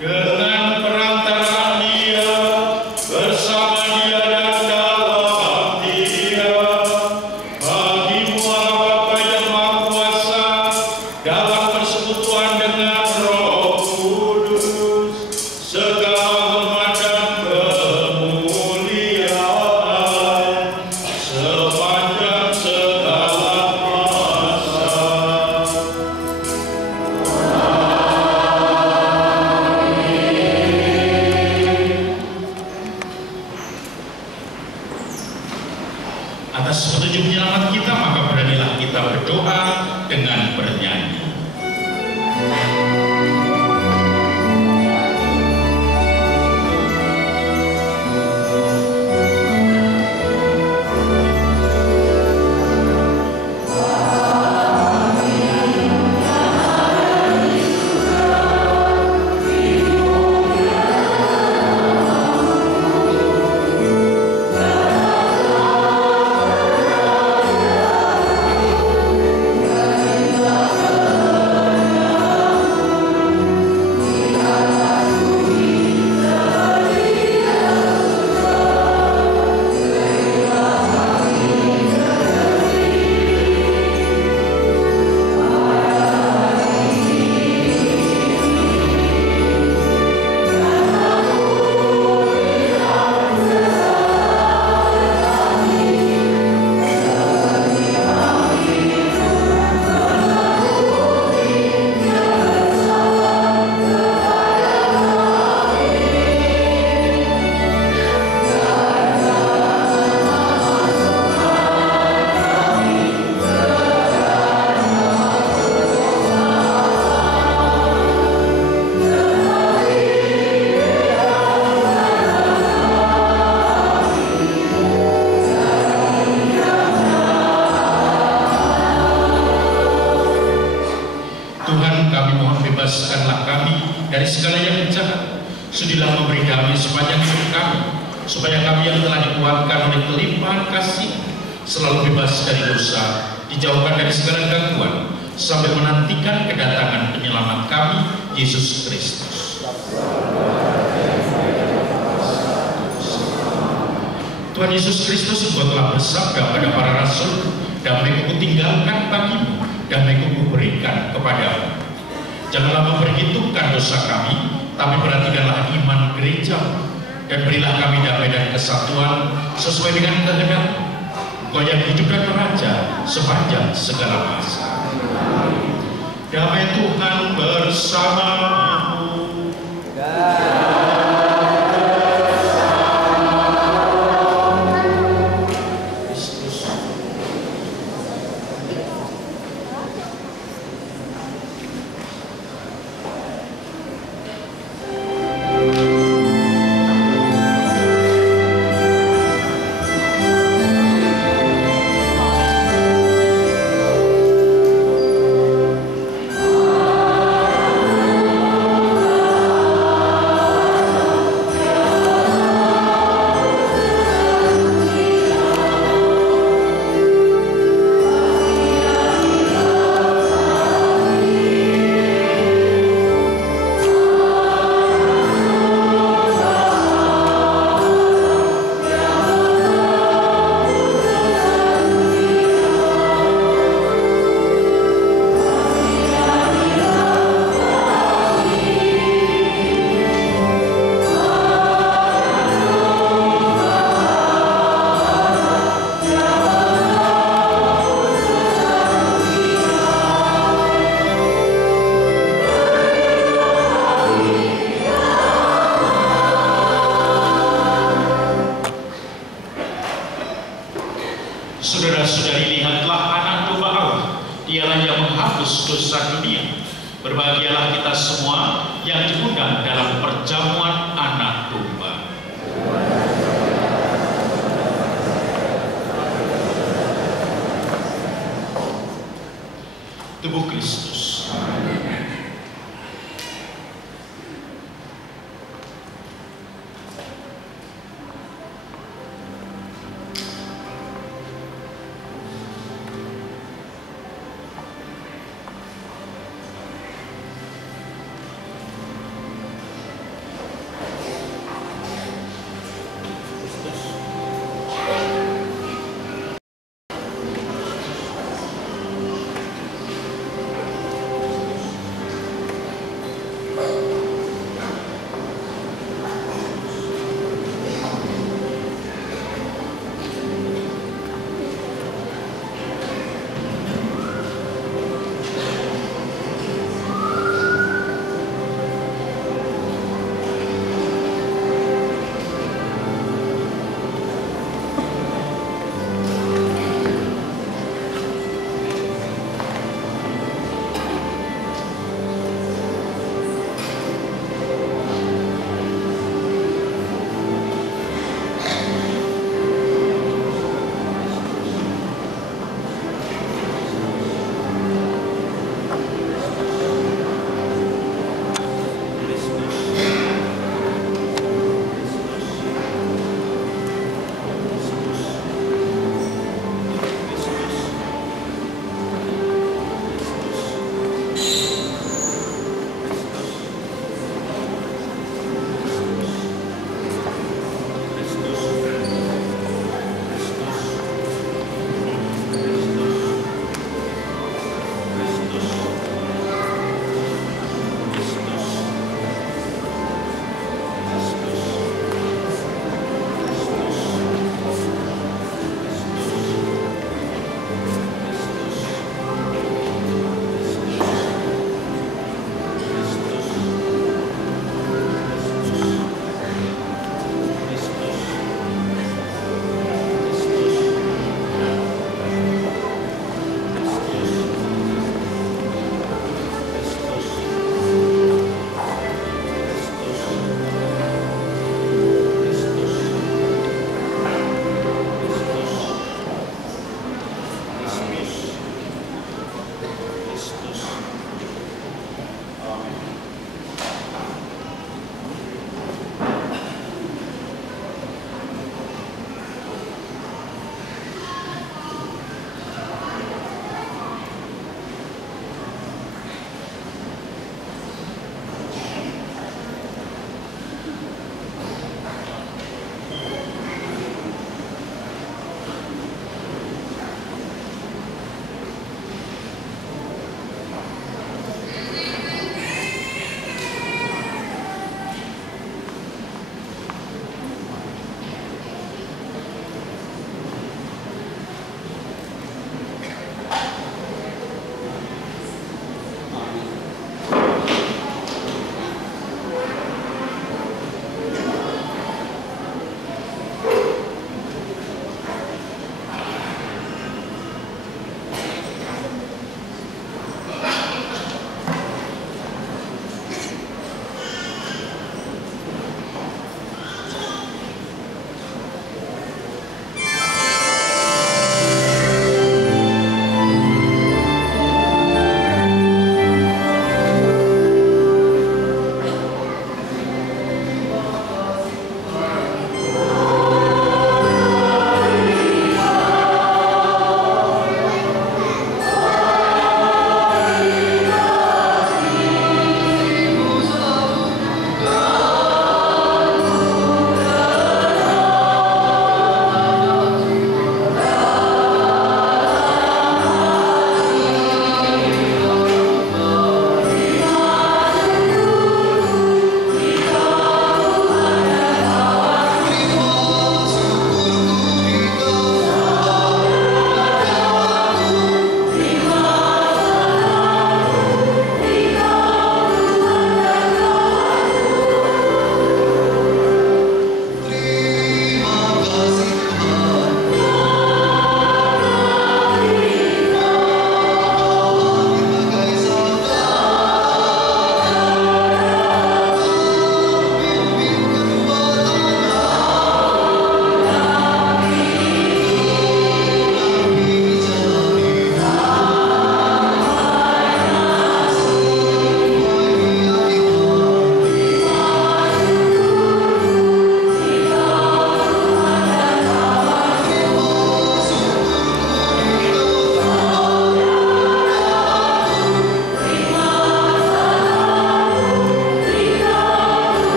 Dengan perantaraan Dia, bersama Dia dan dalam Dia, bagi-Mu Allah Bapa yang Maha Kuasa, dalam persekutuan dengan Roh Kudus, segala hormat dan kemuliaan sepanjang segala masa. Atas petunjuk penyelamat kita, maka beranilah kita berdoa dengan bernyanyi. Tuhan, kami mohon bebaskanlah kami dari segala yang jahat. Sudilah memberi kami sepanjang hidup kami, supaya kami yang telah dikuatkan oleh kelimpahan kasih selalu bebas dari dosa, dijauhkan dari segala gangguan, sampai menantikan kedatangan penyelamat kami, Yesus Kristus. Tuhan Yesus Kristus, Engkau telah bersabda pada para rasul, damai-Ku tinggalkan bagimu, damai-Ku kuberikan kepadamu. Janganlah memperhitungkan dosa kami, tapi perhatikanlah iman gereja, dan berilah kami damai dan kesatuan sesuai dengan kehendak-Mu. Engkau yang hidup dan beraja sepanjang segala masa. Damai Tuhan bersamamu. Amin. semua yang diundang dalam perjamuan anak domba. Tubuh Kristus.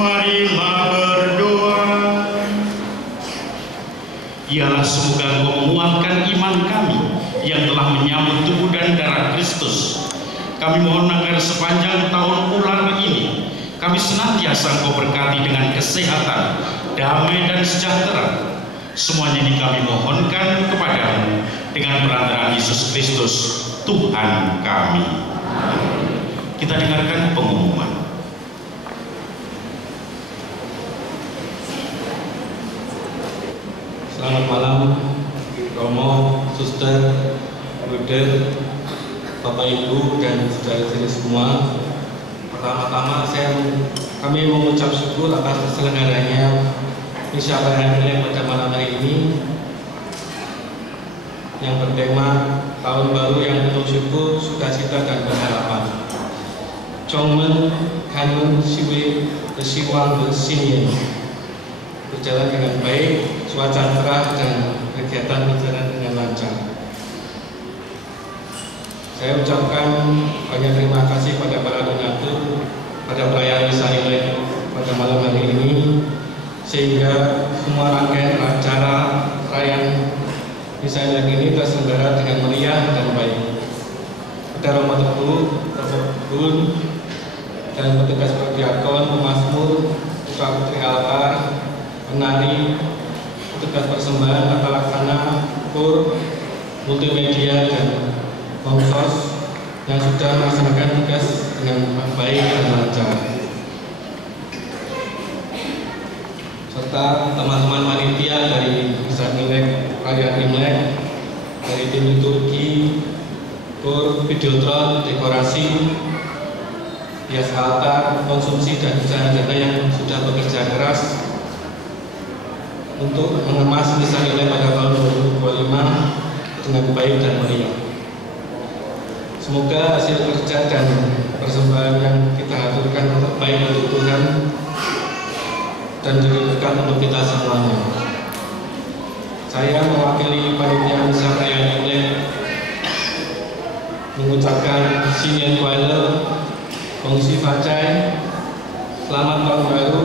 Marilah berdoa. Ialah semoga Engkau menguatkan iman kami yang telah menyambut tubuh dan darah Kristus. Kami mohon agar sepanjang tahun ular ini kami senantiasa Engkau berkati dengan kesehatan, damai dan sejahtera. Semuanya ini kami mohonkan kepadamu dengan perantaraan Yesus Kristus Tuhan kami. Kita dengarkan pengumuman. Selamat malam, Romo, Suster, Bruder, Bapak Ibu dan saudara-saudari semua. Pertama-tama kami mengucap syukur atas terselenggaranya misa perayaan pada malam hari ini yang bertema Tahun Baru yang penuh syukur, sukacita dan pengharapan. Chongmen Kanun Siwe Bersiwang Bersinien berjalan dengan baik, cuaca cerah dan kegiatan berjalan dengan lancar. Saya ucapkan banyak terima kasih pada para donatur pada perayaan misa Imlek pada malam hari ini, sehingga semua rangkaian acara perayaan misa Imlek ini terselenggara dengan meriah dan baik. Pada Romo Teguh, Romo Gun, dan petugas perdiakon, pemazmur, putra putri altar, penari, petugas persembahan, tata laksana, kur, multimedia, dan Komsos yang sudah melaksanakan tugas dengan baik dan lancar, serta teman-teman panitia dari misa Imlek, perayaan Imlek, dari tim liturgi, kur, videotron, dekorasi, hias altar, konsumsi dan jasa-jasa yang sudah bekerja keras untuk mengemas misa Imlek pada tahun 2025 dengan baik dan meriah. Semoga hasil kerja dan persembahan yang kita haturkan baik untuk Tuhan dan jadi berkat untuk kita semuanya. Saya mewakili panitia misa perayaan Imlek mengucapkan Sinien Kuala, Kongsi Facai, selamat tahun baru,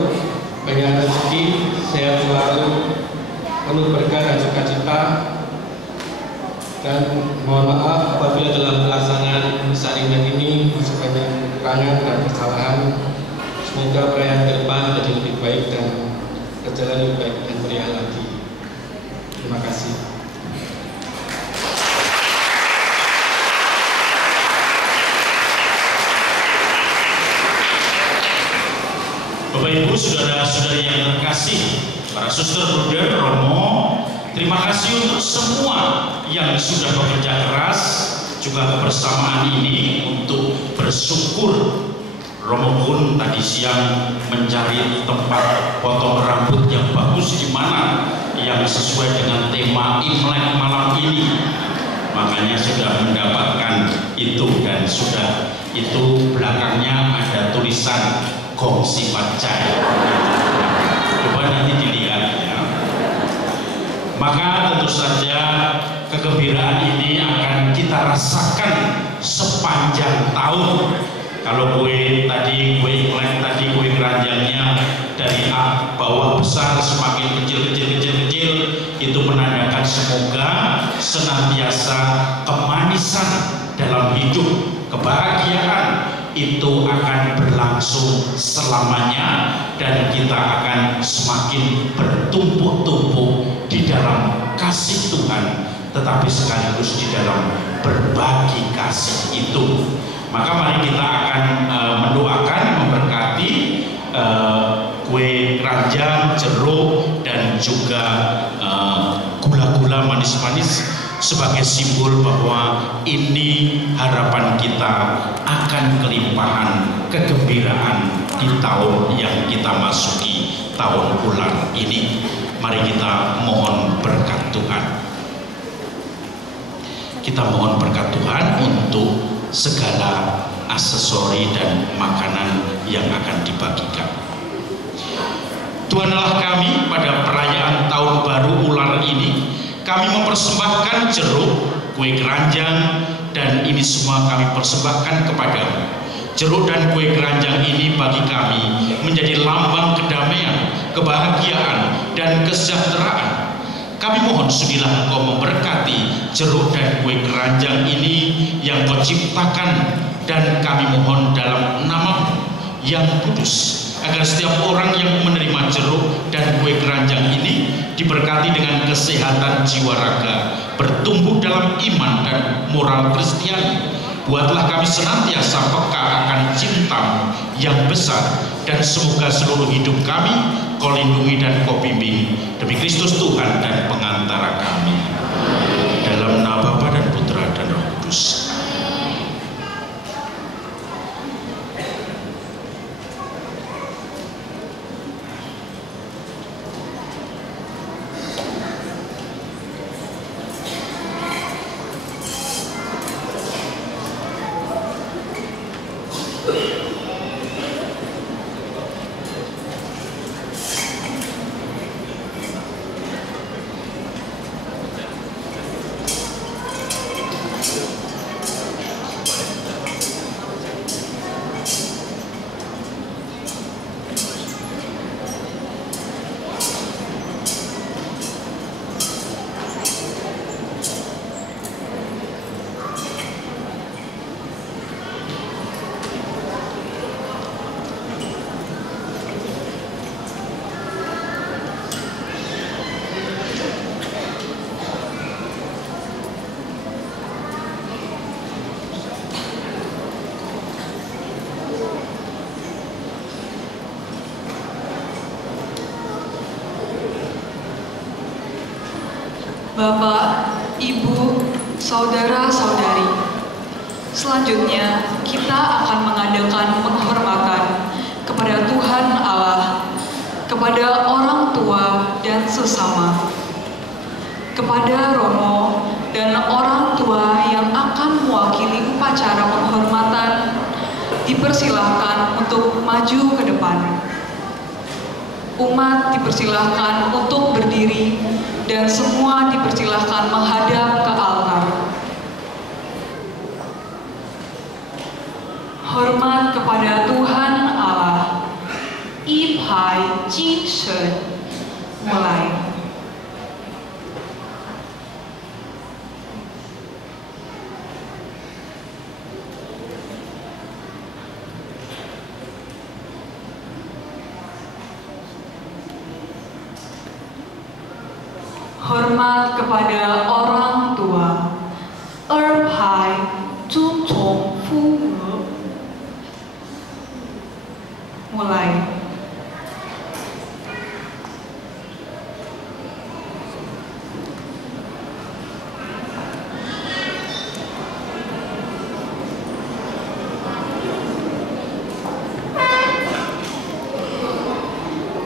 banyak rezeki, sehat selalu, penuh berkah dan sukacita. Dan mohon maaf apabila dalam pelaksanaan misa Imlek ini masih banyak kekurangan dan kesalahan. Semoga perayaan ke depan menjadi lebih baik dan berjalan lebih baik dan meriah lagi. Terima kasih. Bapak Ibu, saudara-saudari yang terkasih, para suster, bruder, Romo, terima kasih untuk semua yang sudah bekerja keras, juga kebersamaan ini untuk bersyukur. Romo pun tadi siang mencari tempat potong rambut yang bagus di mana yang sesuai dengan tema Imlek malam ini. Makanya sudah mendapatkan itu dan sudah itu belakangnya ada tulisan Kongsi Facai. Coba nanti dilihat ya. Maka tentu saja kegembiraan ini akan kita rasakan sepanjang tahun. Kalau kue Imlek tadi kue keranjangnya dari bawah besar semakin kecil itu menandakan semoga senantiasa kemanisan dalam hidup, kebahagiaan itu akan berlangsung selamanya dan kita akan semakin bertumpuk-tumpuk di dalam kasih Tuhan, tetapi sekaligus di dalam berbagi kasih itu. Maka mari kita akan mendoakan, memberkati kue keranjang, jeruk dan juga gula-gula manis-manis sebagai simbol bahwa ini harapan kita akan kelimpahan kegembiraan di tahun yang kita masuki, tahun ular ini. Mari kita mohon berkat Tuhan. Kita mohon berkat Tuhan untuk segala aksesori dan makanan yang akan dibagikan. Tuhan Allah kami, pada perayaan tahun baru ular ini kami mempersembahkan jeruk, kue keranjang, dan ini semua kami persembahkan kepadamu Jeruk dan kue keranjang ini bagi kami menjadi lambang kedamaian, kebahagiaan, dan kesejahteraan. Kami mohon sudilah Engkau memberkati jeruk dan kue keranjang ini yang Kau ciptakan, dan kami mohon dalam nama yang kudus agar setiap orang yang menerima jeruk dan kue keranjang ini diberkati dengan kesehatan jiwa raga, bertumbuh dalam iman dan moral Kristiani. Buatlah kami senantiasa peka akan cinta-Mu yang besar, dan semoga seluruh hidup kami Kau lindungi dan Kau bimbing, demi Kristus Tuhan dan pengantara kami. Dalam nama Bapa dan Putra dan Roh Kudus. Bapak, Ibu, Saudara-saudari, selanjutnya kita akan mengadakan penghormatan kepada Tuhan Allah, kepada orang tua dan sesama, kepada romo dan orang tua yang akan mewakili upacara penghormatan. Dipersilahkan untuk maju ke depan. Umat dipersilahkan untuk berdiri, dan semua dipersilahkan menghadap ke altar. Hormat kepada Tuhan Allah. Ipai Jingsen. Mulai. Hormat kepada orang tua. Erpai Zhongchong Fuwe. Mulai.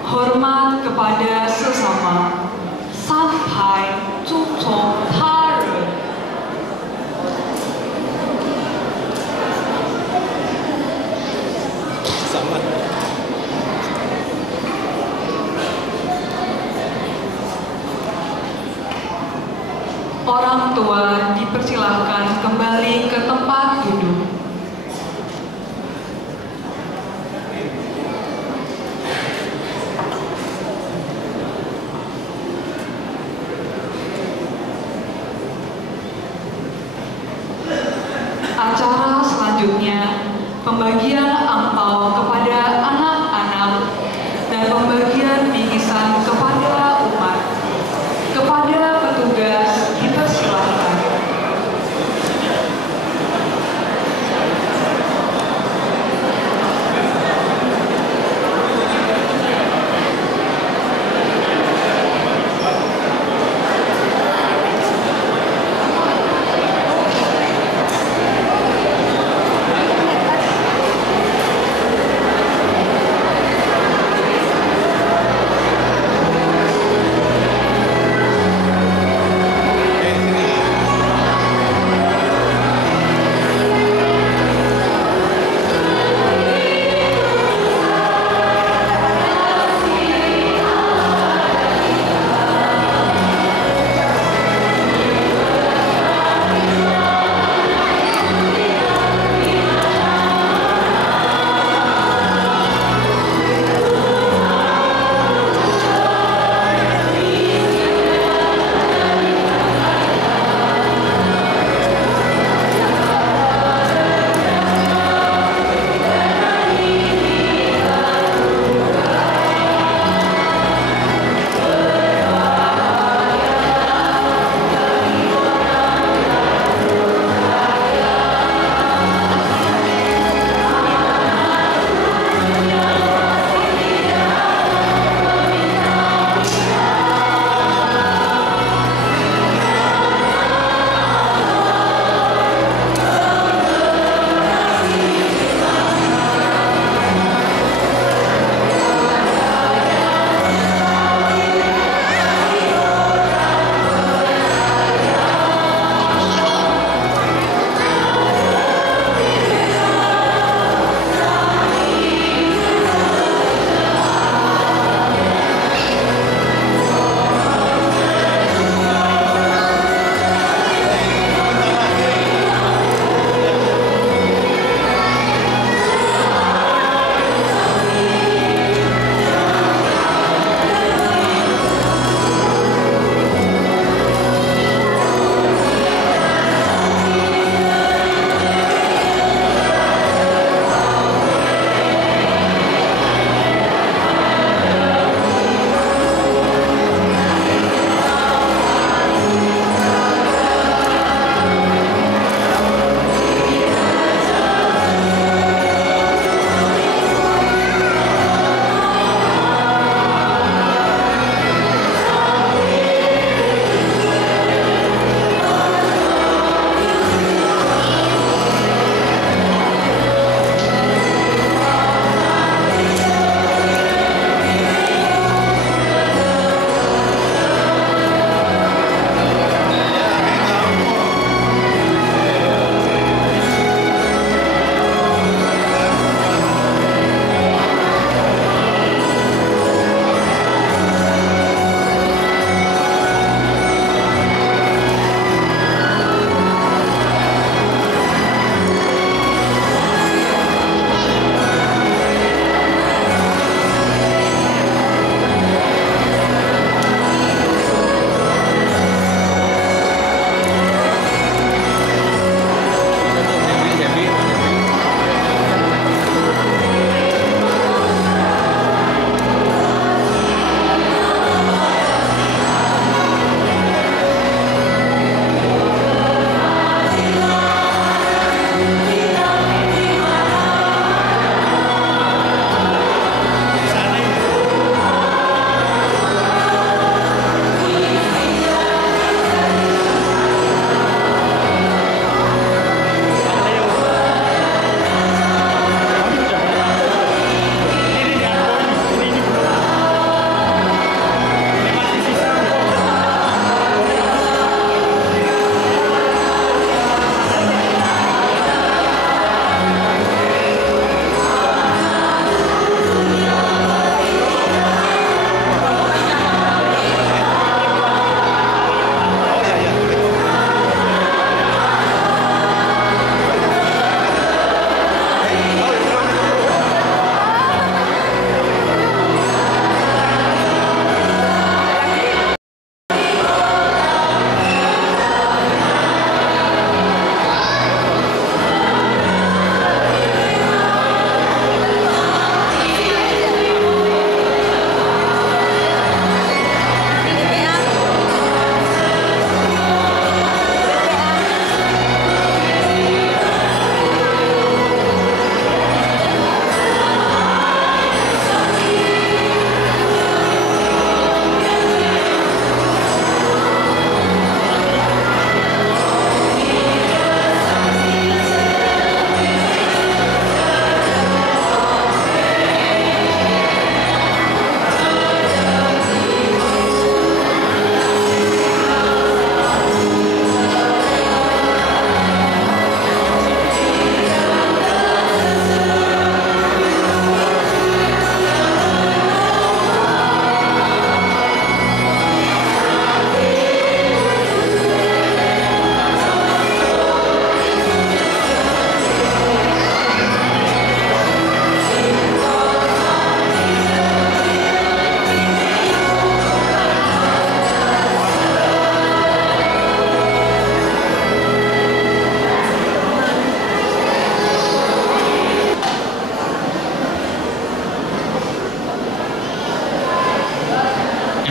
Hormat kepada sesama. Sampai Zhongchong Taren. Orang tua dipersilahkan kembali ke tempat duduk. Acara selanjutnya, pembagian angpau kepada anak-anak dan pembagian bingkisan kepada umat. Kepada petugas dipersilahkan.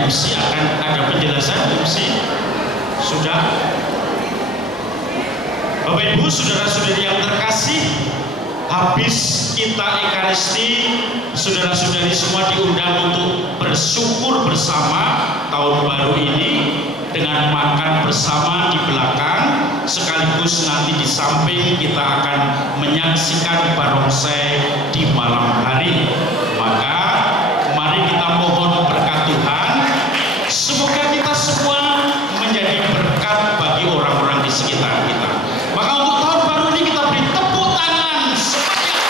MC akan ada penjelasan. MC sudah. Bapak Ibu, saudara-saudari yang terkasih, habis kita Ekaristi, saudara-saudari semua diundang untuk bersyukur bersama tahun baru ini dengan makan bersama di belakang, sekaligus nanti di samping kita akan menyaksikan barongsai di malam hari. Maka mari kita mohon berkat Tuhan, semoga kita semua menjadi berkat bagi orang-orang di sekitar kita. Maka untuk tahun baru ini kita beri tepuk tangan sebanyak.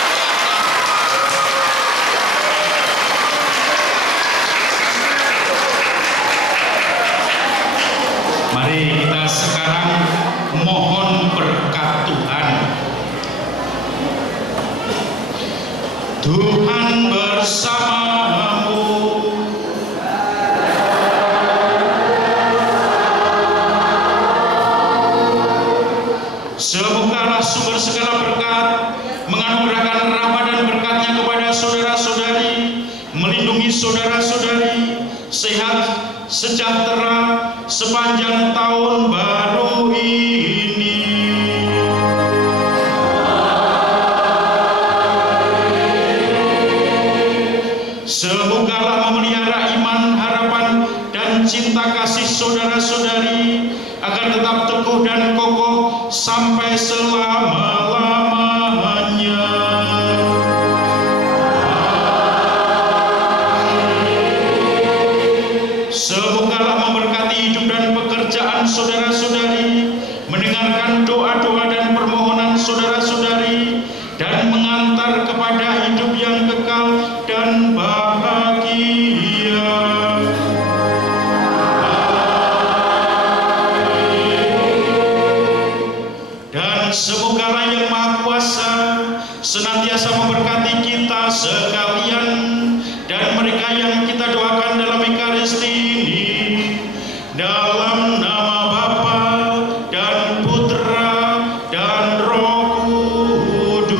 Mari kita sekarang mohon berkat Tuhan. Tuhan bersamamu. Semogalah sumber segala berkat menganugerahkan rahmat dan berkatnya kepada saudara-saudari, melindungi saudara-saudari, sehat, sejahtera sepanjang tahun baru ini. Semogalah memelihara iman, harapan, dan cinta kasih saudara-saudari agar tetap teguh dan kokoh sampai selama-lamanya. Semogalah memberkati hidup dan pekerjaan saudara-saudari, mendengarkan doa-doa dan permohonan saudara-saudari, dan mengantar kepada hidup yang kekal dan bahagia. Dan semogalah Yang Maha Kuasa senantiasa memberkati kita sekalian dan mereka yang kita doakan dalam Ekaristi ini, dalam nama Bapa dan Putra dan Roh Kudus.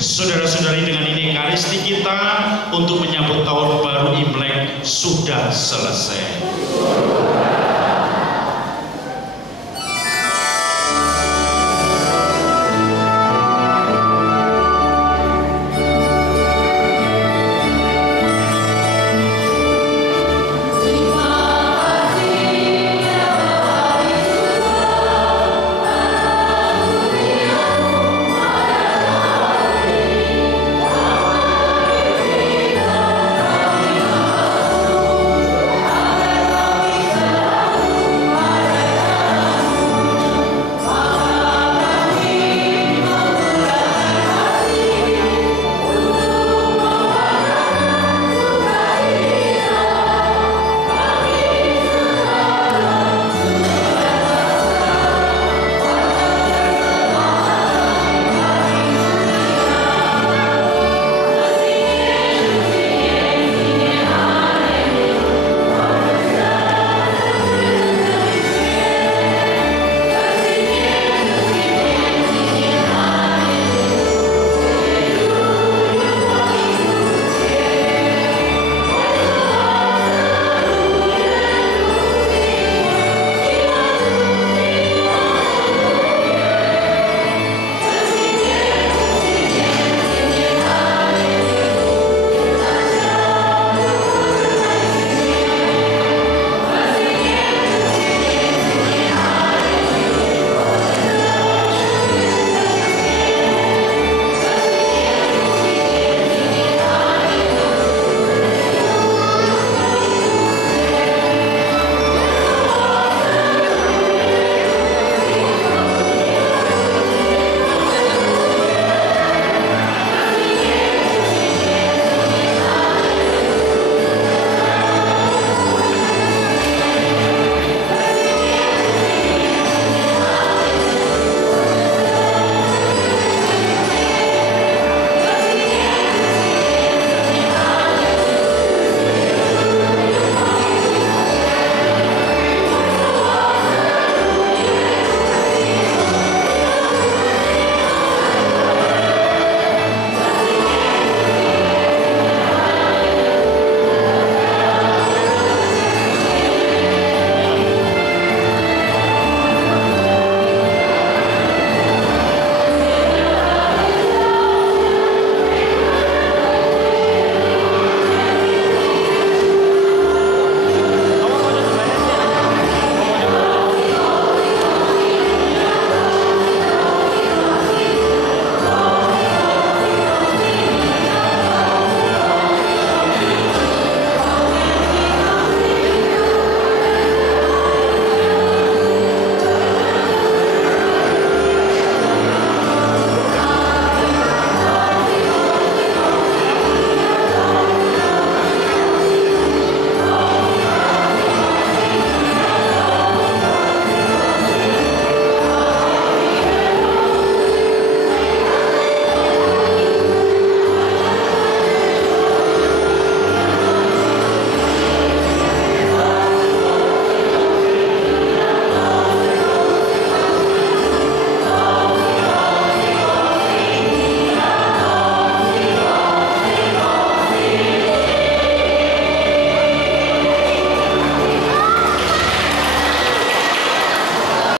Saudara-saudari, dengan ini Ekaristi kita untuk menyambut tahun baru Imlek sudah selesai.